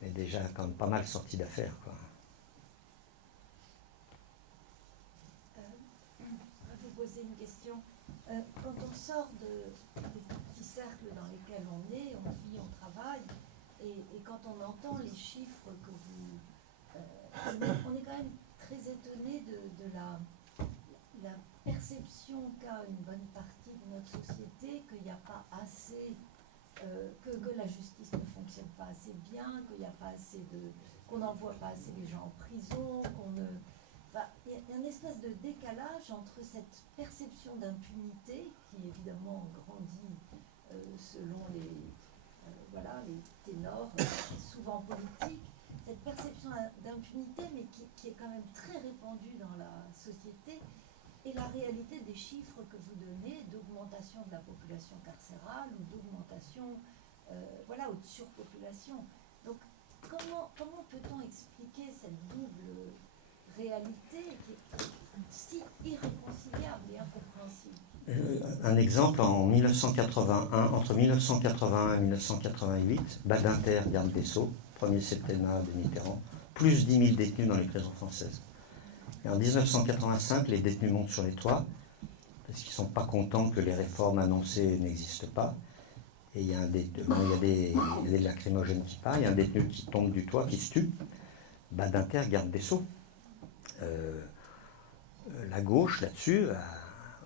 mais déjà quand même pas mal sorti d'affaire, quoi. Je vais vous poser une question. Quand on sort des petits cercles dans lesquels on est, on vit, on travaille, et quand on entend les chiffres que vous... on est quand même très étonné de la perception qu'a une bonne partie de notre société qu'il n'y a pas assez, que la justice ne fonctionne pas assez bien, qu'il n'y a pas assez qu'on n'envoie pas assez les gens en prison, qu'on ne... Enfin, il y a une espèce de décalage entre cette perception d'impunité qui évidemment grandit selon les ténors, souvent politiques, cette perception d'impunité, mais qui est quand même très répandue dans la société, et la réalité des chiffres que vous donnez d'augmentation de la population carcérale ou d'augmentation voilà, ou de surpopulation. Donc comment peut-on expliquer cette double réalité qui est si irréconciliable et incompréhensible? Un exemple, en 1981, entre 1981 et 1988, Badinter, garde des Sceaux, premier septennat de Mitterrand, plus 10 000 détenus dans les prisons françaises. Et en 1985, les détenus montent sur les toits, parce qu'ils ne sont pas contents que les réformes annoncées n'existent pas. Et il y a des lacrymogènes qui partent, il y a un détenu qui tombe du toit, qui se tue. Badinter, garde des Sceaux. La gauche, là-dessus,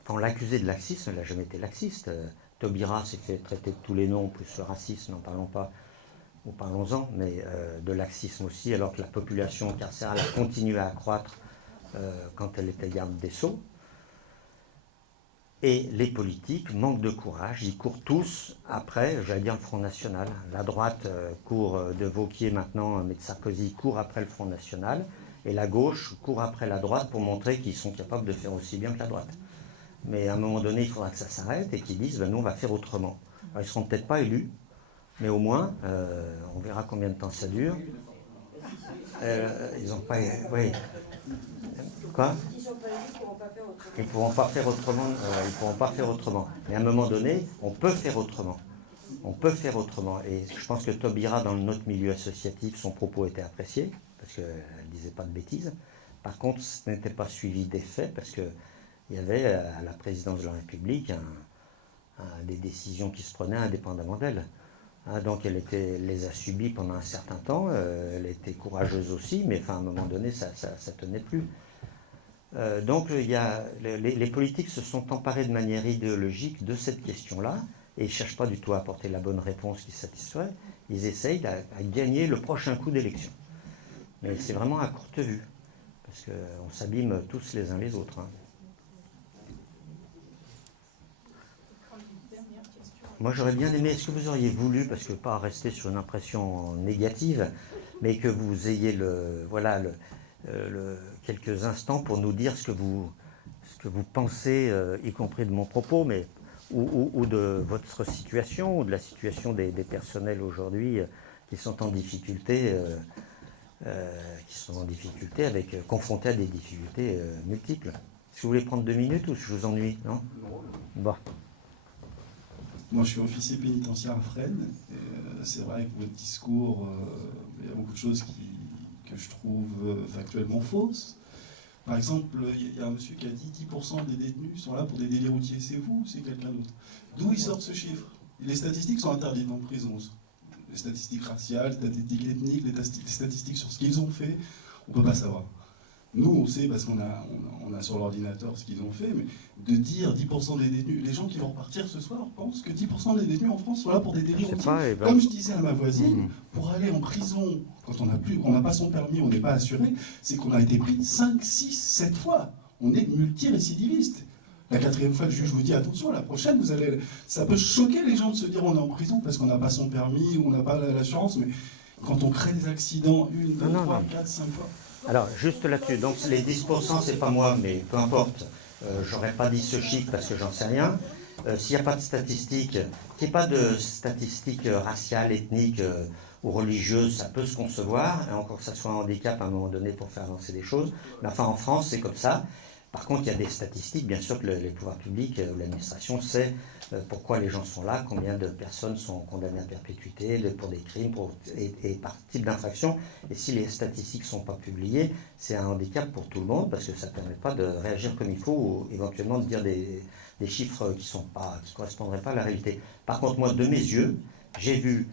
on l'a accusé de laxisme, elle n'a jamais été laxiste. Taubira s'est fait traiter de tous les noms, plus le racisme, n'en parlons pas, ou parlons-en, mais de laxisme aussi, alors que la population carcérale a continué à accroître quand elle était garde des Sceaux. Et les politiques manquent de courage, ils courent tous après, j'allais dire, le Front National. La droite court de Wauquiez maintenant, mais de Sarkozy court après le Front National, et la gauche court après la droite pour montrer qu'ils sont capables de faire aussi bien que la droite. Mais à un moment donné, il faudra que ça s'arrête et qu'ils disent, ben, nous, on va faire autrement. Alors, ils ne seront peut-être pas élus, mais au moins, on verra combien de temps ça dure. Ils n'ont pas... Oui. Quoi ? Ils ne pourront pas faire autrement. Ils pourront pas faire autrement. Mais à un moment donné, on peut faire autrement. On peut faire autrement. Et je pense que Taubira, dans notre milieu associatif, son propos était apprécié, parce qu'elle ne disait pas de bêtises. Par contre, ce n'était pas suivi des faits, parce qu'il y avait à la présidence de la République des décisions qui se prenaient indépendamment d'elle. Donc elle les a subies pendant un certain temps, elle était courageuse aussi, mais enfin, à un moment donné, ça ne tenait plus. Donc les politiques se sont emparés de manière idéologique de cette question-là, et ils ne cherchent pas du tout à apporter la bonne réponse qui satisferait, ils essayent à gagner le prochain coup d'élection. Mais c'est vraiment à courte vue, parce qu'on s'abîme tous les uns les autres. Moi, j'aurais bien aimé, est-ce que vous auriez voulu, parce que pas rester sur une impression négative, mais que vous ayez quelques instants pour nous dire ce que vous pensez, y compris de mon propos, mais ou de votre situation, ou de la situation des personnels aujourd'hui qui sont en difficulté, confrontés à des difficultés multiples. Est-ce que vous voulez prendre 2 minutes ou je vous ennuie, non ? Bon. Moi, je suis officier pénitentiaire à Fresnes. C'est vrai que votre discours, il y a beaucoup de choses que je trouve factuellement fausses. Par exemple, il y a un monsieur qui a dit 10% des détenus sont là pour des délits routiers. C'est vous ou c'est quelqu'un d'autre? D'où ils sortent ce chiffre? Les statistiques sont interdites en prison. Les statistiques raciales, les statistiques ethniques, les statistiques sur ce qu'ils ont fait, on ne peut pas savoir. Nous, on sait parce qu'on a sur l'ordinateur ce qu'ils ont fait, mais de dire 10% des détenus, les gens qui vont repartir ce soir pensent que 10% des détenus en France sont là pour des délits routiers. Comme je disais à ma voisine, pour aller en prison, quand on n'a pas son permis, on n'est pas assuré, c'est qu'on a été pris 5, 6, 7 fois. On est multirécidiviste. La 4e fois, le juge vous dit attention, la prochaine, ça peut choquer les gens de se dire on est en prison parce qu'on n'a pas son permis ou on n'a pas l'assurance, mais quand on crée des accidents 1, 2, 3, 4, 5 fois... Alors, juste là-dessus, donc les 10%, c'est pas moi, mais peu importe, j'aurais pas dit ce chiffre parce que j'en sais rien. S'il n'y a pas de statistiques, qu'il n'y ait pas de statistiques raciales, ethniques ou religieuses, ça peut se concevoir, et encore que ça soit un handicap à un moment donné pour faire avancer des choses. Mais enfin, en France, c'est comme ça. Par contre, il y a des statistiques, bien sûr que les pouvoirs publics ou l'administration sait pourquoi les gens sont là, combien de personnes sont condamnées à perpétuité pour des crimes et par type d'infraction. Et si les statistiques ne sont pas publiées, c'est un handicap pour tout le monde parce que ça ne permet pas de réagir comme il faut ou éventuellement de dire des chiffres qui ne correspondraient pas à la réalité. Par contre, moi, de mes yeux, j'ai vu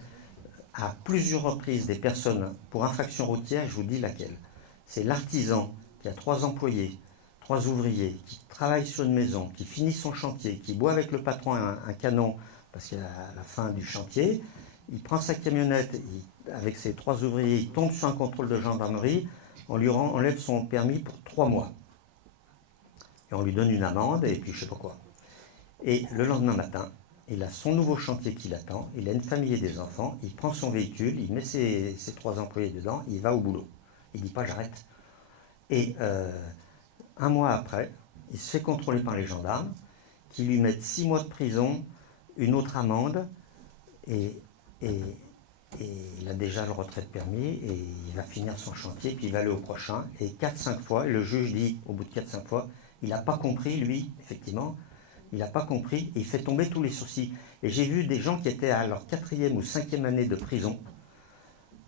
à plusieurs reprises des personnes pour infraction routière, je vous dis laquelle. C'est l'artisan qui a 3 employés, 3 ouvriers, qui travaillent sur une maison, qui finit son chantier, qui boit avec le patron un canon, parce qu'à la fin du chantier, il prend sa camionnette, avec ses 3 ouvriers, il tombe sur un contrôle de gendarmerie, on lui enlève son permis pour 3 mois. Et on lui donne une amende, et puis je sais pas quoi. Et le lendemain matin, il a son nouveau chantier qui l'attend, il a une famille et des enfants, il prend son véhicule, il met ses 3 employés dedans, il va au boulot. Il ne dit pas j'arrête. Et 1 mois après, il se fait contrôler par les gendarmes, qui lui mettent 6 mois de prison, une autre amende, et il a déjà le retrait de permis, et il va finir son chantier, puis il va aller au prochain, et 4-5 fois, et le juge dit, au bout de 4-5 fois, il n'a pas compris, lui, effectivement, il n'a pas compris, et il fait tomber tous les sourcils. Et j'ai vu des gens qui étaient à leur 4e ou 5e année de prison,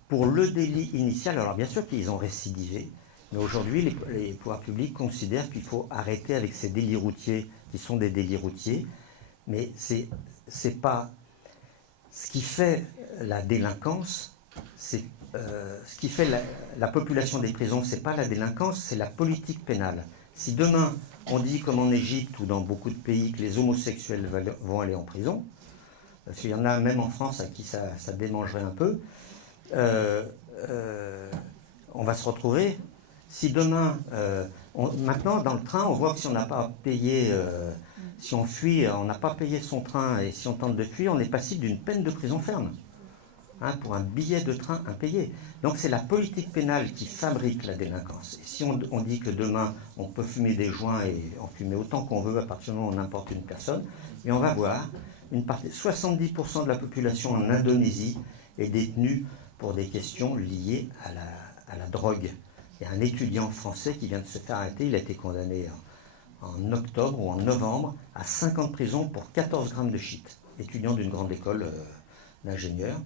pour le délit initial. Alors bien sûr qu'ils ont récidivé, mais aujourd'hui, les pouvoirs publics considèrent qu'il faut arrêter avec ces délits routiers, qui sont des délits routiers, mais c'est pas... Ce qui fait la délinquance, ce qui fait la population des prisons, c'est pas la délinquance, c'est la politique pénale. Si demain, on dit, comme en Égypte ou dans beaucoup de pays, que les homosexuels vont aller en prison, parce qu'il y en a même en France à qui ça démangerait un peu, on va se retrouver. Si demain, maintenant dans le train, on voit que si on n'a pas payé, si on fuit, on n'a pas payé son train, et si on tente de fuir, on est passible d'une peine de prison ferme, hein, pour un billet de train impayé. Donc c'est la politique pénale qui fabrique la délinquance. Et si on dit que demain, on peut fumer des joints et en fumer autant qu'on veut à partir du moment où on n'importe une personne, mais on va voir, 70% de la population en Indonésie est détenue pour des questions liées à la drogue. Il y a un étudiant français qui vient de se faire arrêter, il a été condamné en octobre ou en novembre à 5 ans de prison pour 14 grammes de shit, étudiant d'une grande école d'ingénieur.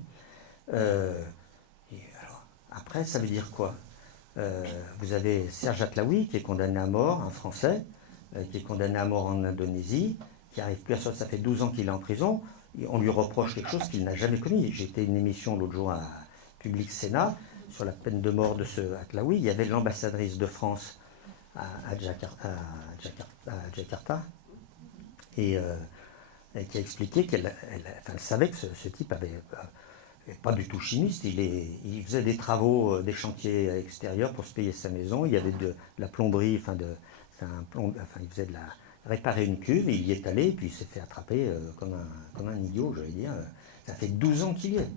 Après, ça veut dire quoi? Vous avez Serge Atlaoui qui est condamné à mort, un Français, qui est condamné à mort en Indonésie, qui n'arrive plus à sortir, ça fait 12 ans qu'il est en prison, on lui reproche quelque chose qu'il n'a jamais commis. J'ai été à une émission l'autre jour à Public Sénat sur la peine de mort de ce Atlaoui. Il y avait l'ambassadrice de France à Jakarta, et qui a expliqué qu'elle savait que ce type avait pas du tout chimiste, il faisait des travaux, des chantiers extérieurs pour se payer sa maison, il y avait de la plomberie, il faisait réparer une cuve, et il y est allé, et puis il s'est fait attraper comme un idiot, j'allais dire. Ça fait 12 ans qu'il y est.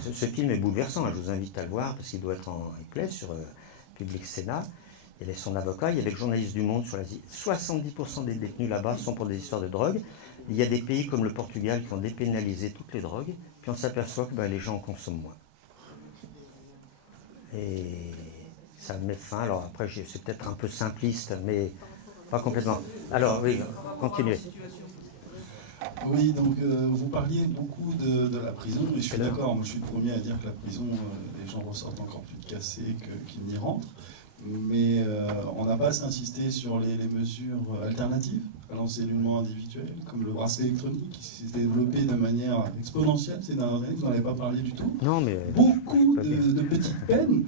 Ce film est bouleversant, je vous invite à le voir, parce qu'il doit être en replay sur Public Sénat. Il y avait son avocat, il y avait le journaliste du Monde sur l'Asie. 70% des détenus là-bas sont pour des histoires de drogue. Il y a des pays comme le Portugal qui ont dépénalisé toutes les drogues, puis on s'aperçoit que les gens en consomment moins. Et ça met fin. Alors après, c'est peut-être un peu simpliste, mais pas complètement. Alors oui, continuez. Oui, donc vous parliez beaucoup de la prison, et je suis d'accord, moi je suis le premier à dire que la prison, les gens ressortent encore plus cassés qu'ils n'y rentrent, mais on n'a pas assez insisté sur les mesures alternatives à l'encellulement individuel, comme le bracelet électronique, qui s'est développé de manière exponentielle ces dernières années, vous n'en avez pas parlé du tout. Non, mais beaucoup de petites peines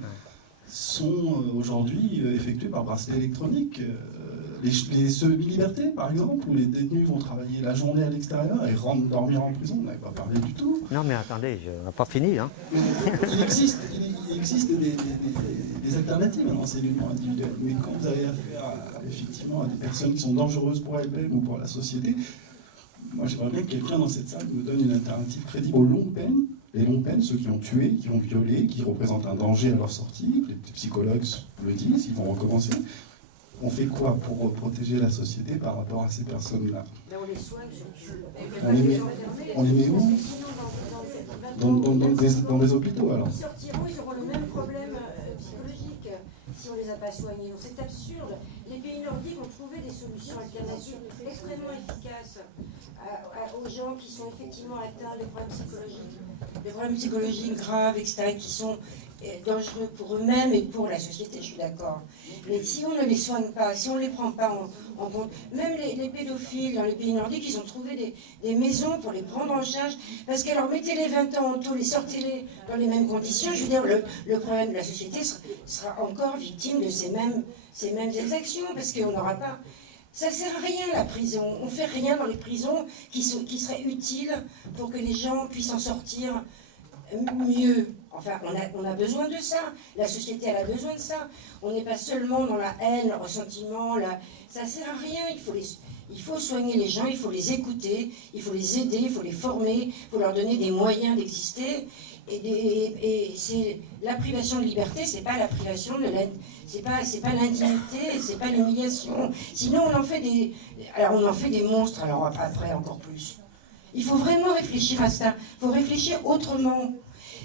sont aujourd'hui effectuées par bracelet électronique. Les semi-libertés, par exemple, où les détenus vont travailler la journée à l'extérieur et rentrent dormir en prison, on n'avait pas parlé du tout. Non, mais attendez, on n'a pas fini. Hein. Il existe des alternatives à l'encellulement individuel, mais quand vous avez affaire effectivement à des personnes qui sont dangereuses pour elles-mêmes ou pour la société, moi j'aimerais bien que quelqu'un dans cette salle me donne une alternative crédible aux longues peines. Les longues peines, ceux qui ont tué, qui ont violé, qui représentent un danger à leur sortie, les psychologues le disent, ils vont recommencer. On fait quoi pour protéger la société par rapport à ces personnes-là? On les soigne surtout. On les met où? Dans des hôpitaux alors. Ils sortiront, ils auront le même problème psychologique si on ne les a pas soignés. Donc c'est absurde. Les pays nordiques ont trouvé des solutions alternatives extrêmement efficaces aux gens qui sont effectivement atteints de problèmes psychologiques graves, etc., qui sont dangereux pour eux-mêmes et pour la société, je suis d'accord. Mais si on ne les soigne pas, si on ne les prend pas en compte, même les pédophiles dans les pays nordiques, ils ont trouvé des maisons pour les prendre en charge, parce que alors mettez-les 20 ans en taule et sortez-les dans les mêmes conditions, je veux dire, le problème de la société sera encore victime de ces mêmes exactions, parce qu'on n'aura pas... Ça ne sert à rien la prison, on ne fait rien dans les prisons qui serait utile pour que les gens puissent en sortir mieux. Enfin, on a besoin de ça. La société, elle a besoin de ça. On n'est pas seulement dans la haine, le ressentiment. Ça ne sert à rien. Il faut soigner les gens, il faut les écouter, il faut les aider, il faut les former, il faut leur donner des moyens d'exister. Et c'est la privation de liberté, c'est pas la privation de c'est pas l'intimité, c'est pas l'humiliation. Sinon on en fait des monstres. Alors après encore plus. Il faut vraiment réfléchir à ça. Il faut réfléchir autrement.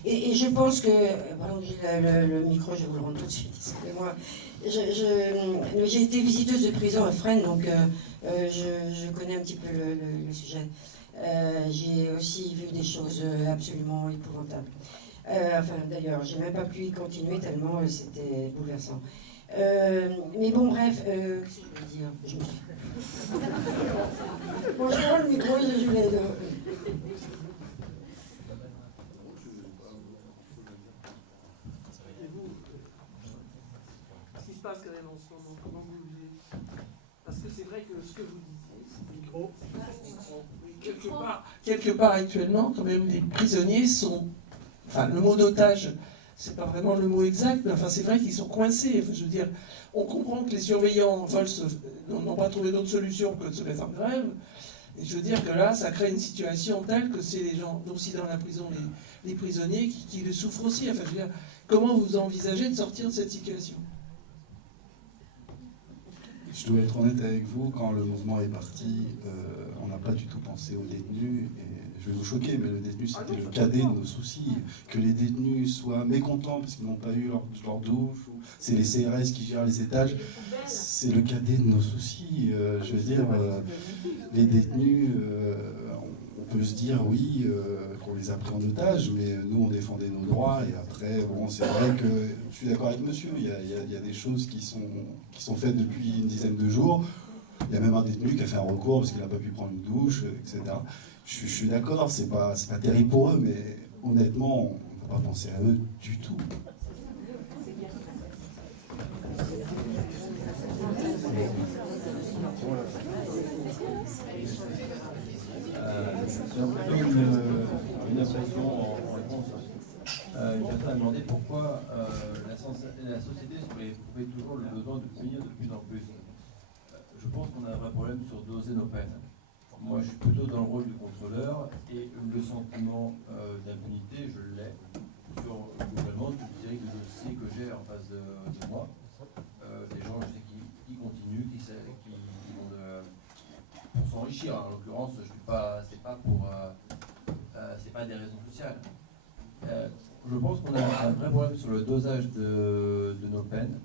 Et je pense que pardon, le micro, je vais vous le rendre tout de suite. Excusez-moi. J'ai été visiteuse de prison à Fresnes, donc je connais un petit peu le sujet. J'ai aussi vu des choses absolument épouvantables. D'ailleurs, j'ai même pas pu y continuer tellement c'était bouleversant. Mais bon, bref, qu'est-ce que je veux dire? Je me suis... Bon, je prends le micro, je voulais... Ce qui se passe quand même en ce moment, comment vous le vivez? Parce que c'est vrai que ce que vous disiez, c'est micro. Quelque part actuellement, quand même, les prisonniers sont... Enfin, le mot d'otage, c'est pas vraiment le mot exact, mais enfin, c'est vrai qu'ils sont coincés. Enfin, je veux dire, on comprend que les surveillants n'ont pas trouvé d'autre solution que de se mettre en grève. Et je veux dire que là, ça crée une situation telle que c'est les gens, aussi dans la prison, les prisonniers qui le souffrent aussi. Enfin, je veux dire, comment vous envisagez de sortir de cette situation? Je dois être honnête avec vous, quand le mouvement est parti, on n'a pas du tout pensé aux détenus. Et je vais vous choquer, mais le détenu, c'était le cadet de nos soucis. Que les détenus soient mécontents parce qu'ils n'ont pas eu leur douche, ou c'est les CRS qui gèrent les étages, c'est le cadet de nos soucis. Je veux dire, les détenus, on peut se dire, oui, qu'on les a pris en otage, mais nous, on défendait nos droits. Et après, bon, c'est vrai que je suis d'accord avec monsieur, il y a des choses qui sont faites depuis une dizaine de jours. Il y a même un détenu qui a fait un recours parce qu'il n'a pas pu prendre une douche, etc. Je suis d'accord, c'est pas terrible pour eux, mais honnêtement, on ne peut pas penser à eux du tout. C'est un peu une impression en réponse. J'ai à demander pourquoi la société serait toujours le besoin de punir de plus en plus. Je pense qu'on a un vrai problème sur doser nos peines. Moi, je suis plutôt dans le rôle du contrôleur et le sentiment d'impunité, je l'ai sur globalement toutes les séries de dossiers que j'ai en face de moi. Des gens, je sais, qui continuent, qui vont pour s'enrichir. En l'occurrence, c'est pas des raisons sociales. Je pense qu'on a un vrai problème sur le dosage de nos peines.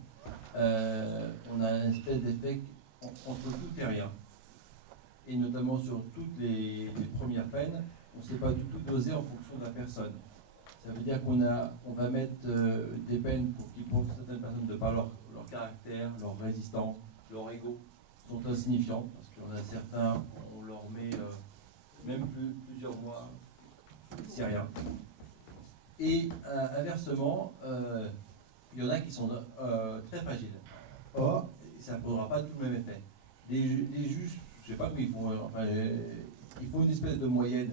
On a une espèce d'effet entre tout et rien. Et notamment sur toutes les premières peines, on ne sait pas du tout doser en fonction de la personne. Ça veut dire qu'on va mettre des peines pour certaines personnes, de par leur caractère, leur résistance, leur ego, sont insignifiantes. Parce qu'il y en a certains, on leur met même plusieurs mois, c'est rien. Et inversement, il y en a qui sont très fragiles. Or, ça ne produira pas tout le même effet. Les juges, je ne sais pas, mais ils font une espèce de moyenne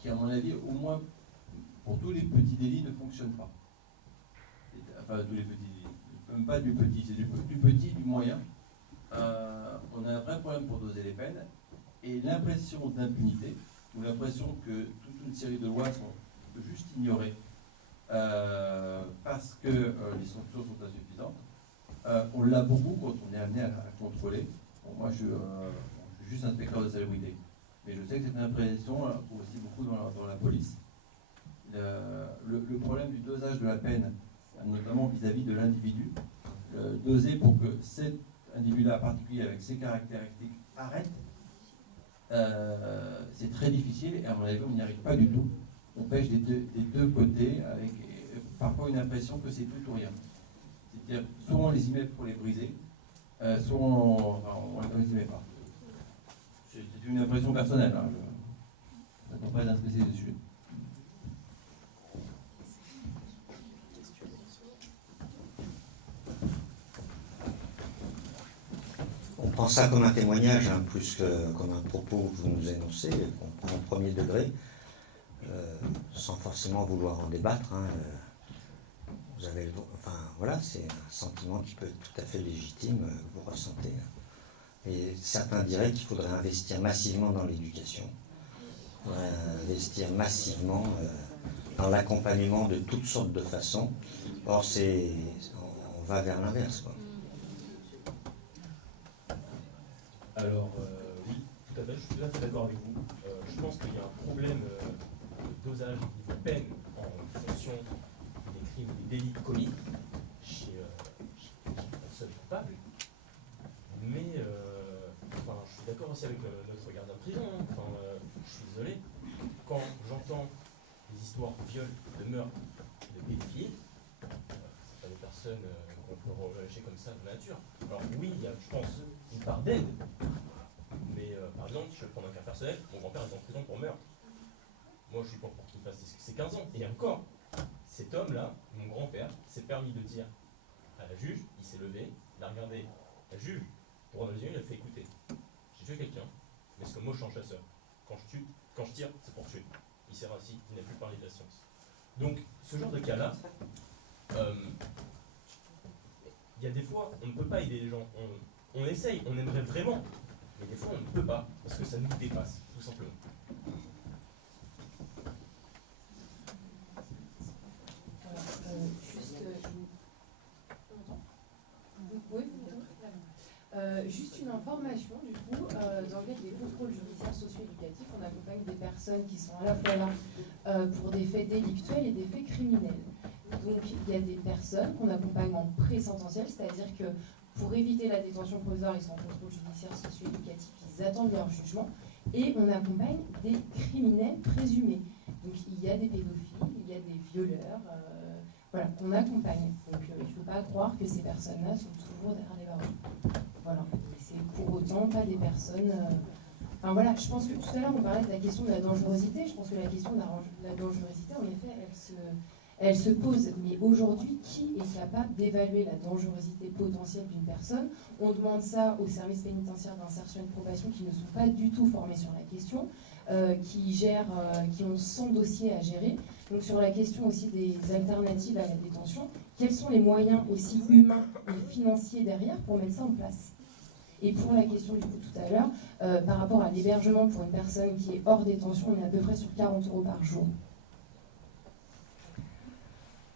qui, à mon avis, au moins pour tous les petits délits, ne fonctionne pas. Enfin, tous les petits délits, même pas du petit, c'est du petit, du moyen. On a un vrai problème pour doser les peines, et l'impression d'impunité, ou l'impression que toute une série de lois sont juste ignorées parce que les sanctions sont insuffisantes. On l'a beaucoup quand on est amené à contrôler. Bon, moi, je suis juste inspecteur de salubrité, mais je sais que c'est une impression aussi beaucoup dans la police. Le problème du dosage de la peine, notamment vis-à-vis de l'individu, doser pour que cet individu-là, en particulier avec ses caractéristiques, arrête, c'est très difficile, et à mon avis, on n'y arrive pas du tout. On pêche des deux côtés, avec parfois une impression que c'est tout ou rien. C'est-à-dire, soit on les y met pour les briser, soit on les y met pas. C'est une impression personnelle, hein. Je n'attends pas d'un spécialiste dessus. On prend ça comme un témoignage, hein, plus que comme un propos que vous nous énoncez, qu'on prend au premier degré, sans forcément vouloir en débattre. Hein. Vous avez, enfin, voilà, c'est un sentiment qui peut être tout à fait légitime que vous ressentez. Et certains diraient qu'il faudrait investir massivement dans l'éducation, investir massivement dans l'accompagnement de toutes sortes de façons. Or, on va vers l'inverse, quoi. Alors, oui, tout à fait, je suis tout à fait d'accord avec vous. Je pense qu'il y a un problème de dosage de peine en fonction des crimes ou des délits commis chez les personnes coupables. Mais, enfin, je suis d'accord aussi avec notre gardien de prison. Hein. Enfin, je suis désolé. Quand j'entends des histoires de viol, de meurtre, de pédophilie, c'est pas des personnes qu'on peut relâcher comme ça de nature. Alors oui, il y a, je pense, une part d'aide. Mais par exemple, je vais prendre un cas personnel, mon grand-père est en prison pour meurtre. Moi, je suis pour qu'il fasse ses 15 ans. Et encore, cet homme-là, mon grand-père, s'est permis de dire à la juge, il s'est levé, il a regardé la juge, droit dans les yeux, il a fait écouter. J'ai tué quelqu'un, mais ce que moi je suis un chasseur. Quand je tire, c'est pour tuer. Il s'est rassis, il n'a plus parlé de la science. Donc, ce genre de cas-là, il y a des fois, on ne peut pas aider les gens. On essaye, on aimerait vraiment, mais des fois on ne peut pas, parce que ça nous dépasse, tout simplement. Juste une information, du coup, dans le cadre des contrôles judiciaires socio-éducatifs, on accompagne des personnes qui sont à la fois là pour des faits délictuels et des faits criminels. Donc il y a des personnes qu'on accompagne en pré-sententiel, c'est-à-dire que pour éviter la détention provisoire, ils sont en contrôle judiciaire socio-éducatif, ils attendent leur jugement, et on accompagne des criminels présumés. Donc il y a des pédophiles, il y a des violeurs, voilà, qu'on accompagne. Donc il ne faut pas croire que ces personnes-là sont toujours derrière les barreaux. Voilà, c'est pour autant pas des personnes... Enfin voilà, je pense que tout à l'heure on parlait de la question de la dangerosité, je pense que la question de la dangerosité, en effet, elle se pose. Mais aujourd'hui, qui est capable d'évaluer la dangerosité potentielle d'une personne? On demande ça aux services pénitentiaires d'insertion et de probation qui ne sont pas du tout formés sur la question, qui ont 100 dossiers à gérer. Donc sur la question aussi des alternatives à la détention, quels sont les moyens aussi humains et financiers derrière pour mettre ça en place? Et pour la question du coup tout à l'heure, par rapport à l'hébergement pour une personne qui est hors détention, on est à peu près sur 40 € par jour.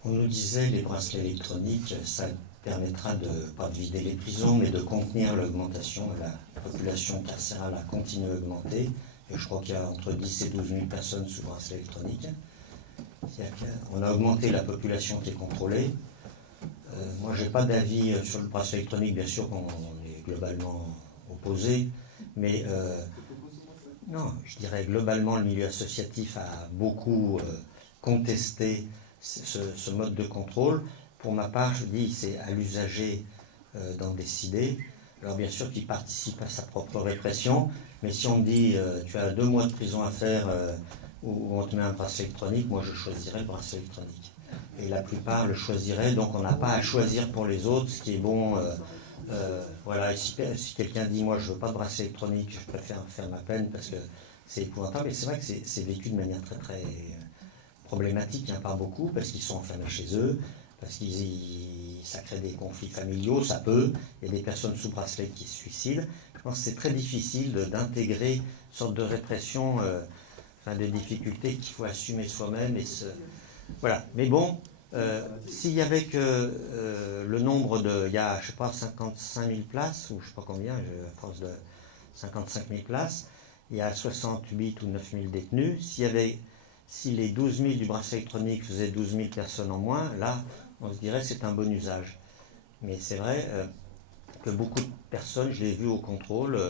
On nous disait les bracelets électroniques, ça permettra pas de vider les prisons, mais de contenir l'augmentation. La population carcérale a continué à augmenter. Et je crois qu'il y a entre 10 et 12 000 personnes sous bracelet électronique. On a augmenté la population qui est contrôlée. Moi, je n'ai pas d'avis sur le bracelet électronique, bien sûr qu'on est globalement opposé, mais non, je dirais globalement le milieu associatif a beaucoup contesté ce mode de contrôle. Pour ma part, je dis c'est à l'usager d'en décider. Alors bien sûr qu'il participe à sa propre répression, mais si on me dit tu as 2 mois de prison à faire ou on te met un bracelet électronique, moi je choisirais le bracelet électronique. Et la plupart le choisiraient, donc on n'a pas à choisir pour les autres ce qui est bon. Voilà, si quelqu'un dit moi je veux pas de bracelet électronique, je préfère faire ma peine parce que c'est épouvantable. Et c'est vrai que c'est vécu de manière très très problématique par beaucoup, parce qu'ils sont enfermés chez eux, parce que ça crée des conflits familiaux, ça peut. Il y a des personnes sous bracelet qui se suicident. Je pense que c'est très difficile d'intégrer une sorte de répression, de difficultés qu'il faut assumer soi-même. Voilà. Mais bon, s'il y avait que le nombre de... Il y a, je sais pas, 55 000 places, ou je ne sais pas combien, à force de 55 000 places, il y a 68 ou 9 000 détenus. Si les 12 000 du bracelet électronique faisaient 12 000 personnes en moins, là, on se dirait c'est un bon usage. Mais c'est vrai que beaucoup de personnes, je l'ai vu au contrôle,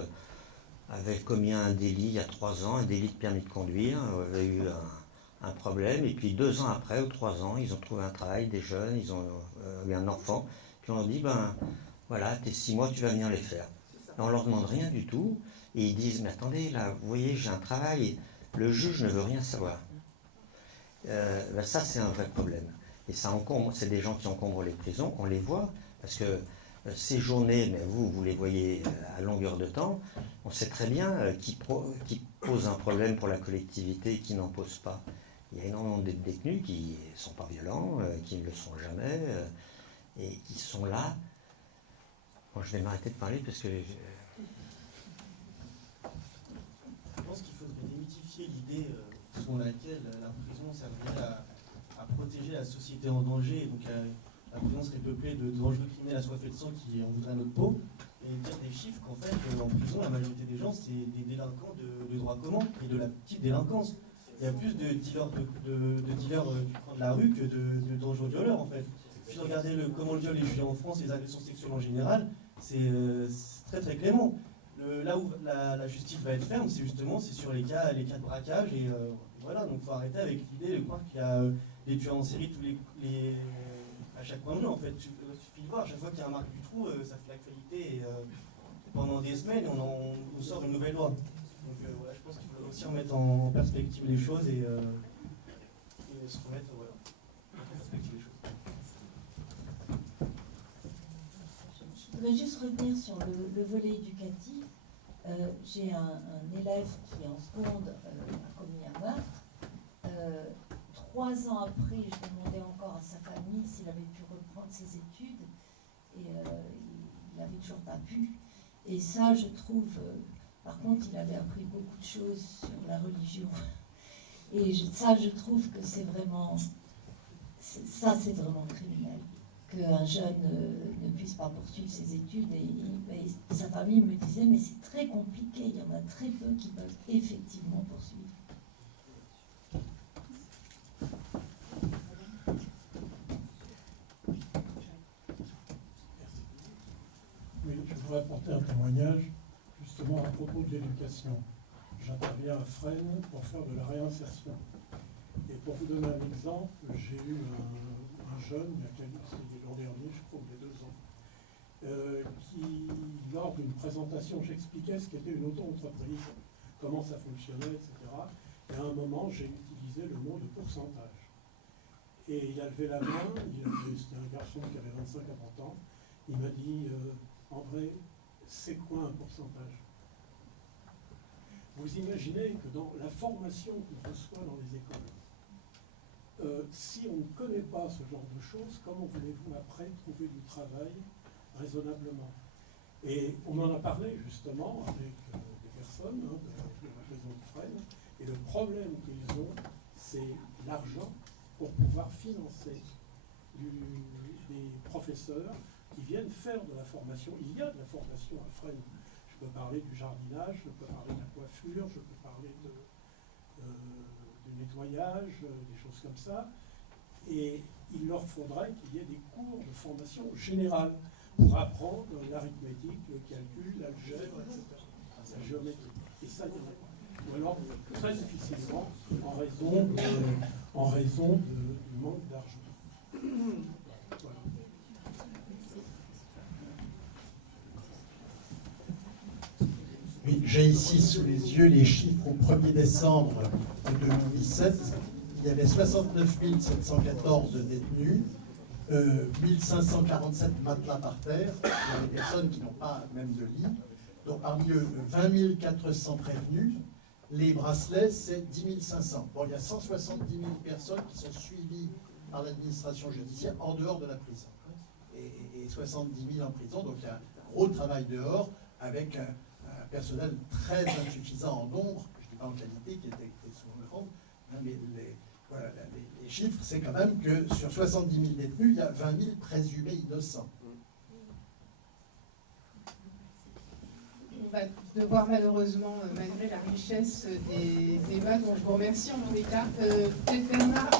avaient commis un délit il y a 3 ans, un délit de permis de conduire, avaient eu un problème, et puis 2 ans après, ou 3 ans, ils ont trouvé un travail, des jeunes, ils ont eu un enfant, puis on leur dit, ben voilà, tes 6 mois, tu vas venir les faire. Et on leur demande rien du tout, et ils disent, mais attendez, là, vous voyez, j'ai un travail, et le juge ne veut rien savoir. Ben ça, c'est un vrai problème. Et ça encombre, c'est des gens qui encombrent les prisons, on les voit, parce que ces journées, mais vous les voyez à longueur de temps, on sait très bien qui pose un problème pour la collectivité et qui n'en pose pas. Il y a énormément de détenus qui ne sont pas violents, qui ne le sont jamais, et qui sont là. Bon, je vais m'arrêter de parler parce que l'idée selon laquelle la prison servirait à protéger la société en danger. Donc la prison serait peuplée de dangereux criminels assoiffés de sang qui en voudraient notre peau. Et dire des chiffres qu'en fait, en prison, la majorité des gens, c'est des délinquants de droit commun et de la petite délinquance. Il y a plus de dealers du coin de la rue que de dangereux violeurs, en fait. Puis regardez comment le viol est jugé en France, les agressions sexuelles en général, c'est très très clément. Là où la justice va être ferme, c'est justement sur les cas de braquage. Et voilà, donc il faut arrêter avec l'idée de croire qu'il y a des tueurs en série à chaque coin de rue, en fait. Il suffit de voir, à chaque fois qu'il y a un marque du trou, ça fait l'actualité. Et pendant des semaines, on sort une nouvelle loi. Donc voilà, je pense qu'il faut aussi remettre en perspective les choses et se remettre en perspective les choses. Je voudrais juste revenir sur le volet éducatif. J'ai un élève qui, en seconde, a commis un meurtre. 3 ans après, je demandais encore à sa famille s'il avait pu reprendre ses études. Et il n'avait toujours pas pu. Et ça, je trouve... par contre, il avait appris beaucoup de choses sur la religion. Et ça, je trouve que c'est vraiment criminel. Qu'un jeune ne puisse pas poursuivre ses études. Et sa famille me disait, mais c'est très compliqué, il y en a très peu qui peuvent effectivement poursuivre. Oui, je voudrais apporter un témoignage justement à propos de l'éducation. J'interviens à Fresnes pour faire de la réinsertion. Et pour vous donner un exemple, j'ai eu un jeune, l'an dernier, je crois, il y a 2 ans, qui, lors d'une présentation, j'expliquais ce qu'était une auto-entreprise, comment ça fonctionnait, etc. Et à un moment, j'ai utilisé le mot de pourcentage. Et il a levé la main, c'était un garçon qui avait 25 à 30 ans, il m'a dit « André, c'est quoi un pourcentage ?» Vous imaginez que dans la formation qu'on reçoit dans les écoles, si on ne connaît pas ce genre de choses, comment voulez-vous après trouver du travail raisonnablement? Et on en a parlé justement avec des personnes de la maison de Fresnes, et le problème qu'ils ont, c'est l'argent pour pouvoir financer des professeurs qui viennent faire de la formation. Il y a de la formation à Fresnes. Je peux parler du jardinage, je peux parler de la coiffure, je peux parler du nettoyage, des choses comme ça. Et il leur faudrait qu'il y ait des cours de formation générale pour apprendre l'arithmétique, le calcul, l'algèbre, etc., la géométrie. Et ça, il y en a pas. Ou alors, très difficilement, en raison du manque d'argent. Voilà. Oui, j'ai ici sous les yeux les chiffres au 1er décembre 2017. Il y avait 69 714 détenus, 1547 matelas par terre, il y a des personnes qui n'ont pas même de lit. Donc parmi eux, 20 400 prévenus. Les bracelets, c'est 10 500. Bon, il y a 170 000 personnes qui sont suivies par l'administration judiciaire en dehors de la prison. Et 70 000 en prison, donc il y a un gros travail dehors avec un personnel très insuffisant en nombre, je ne dis pas en qualité, qui était souvent grande, mais les chiffres, c'est quand même que sur 70 000 détenus, il y a 20 000 présumés innocents. On va devoir malheureusement, malgré la richesse des débats, dont je vous remercie en tous les cas, peut-être Bernard.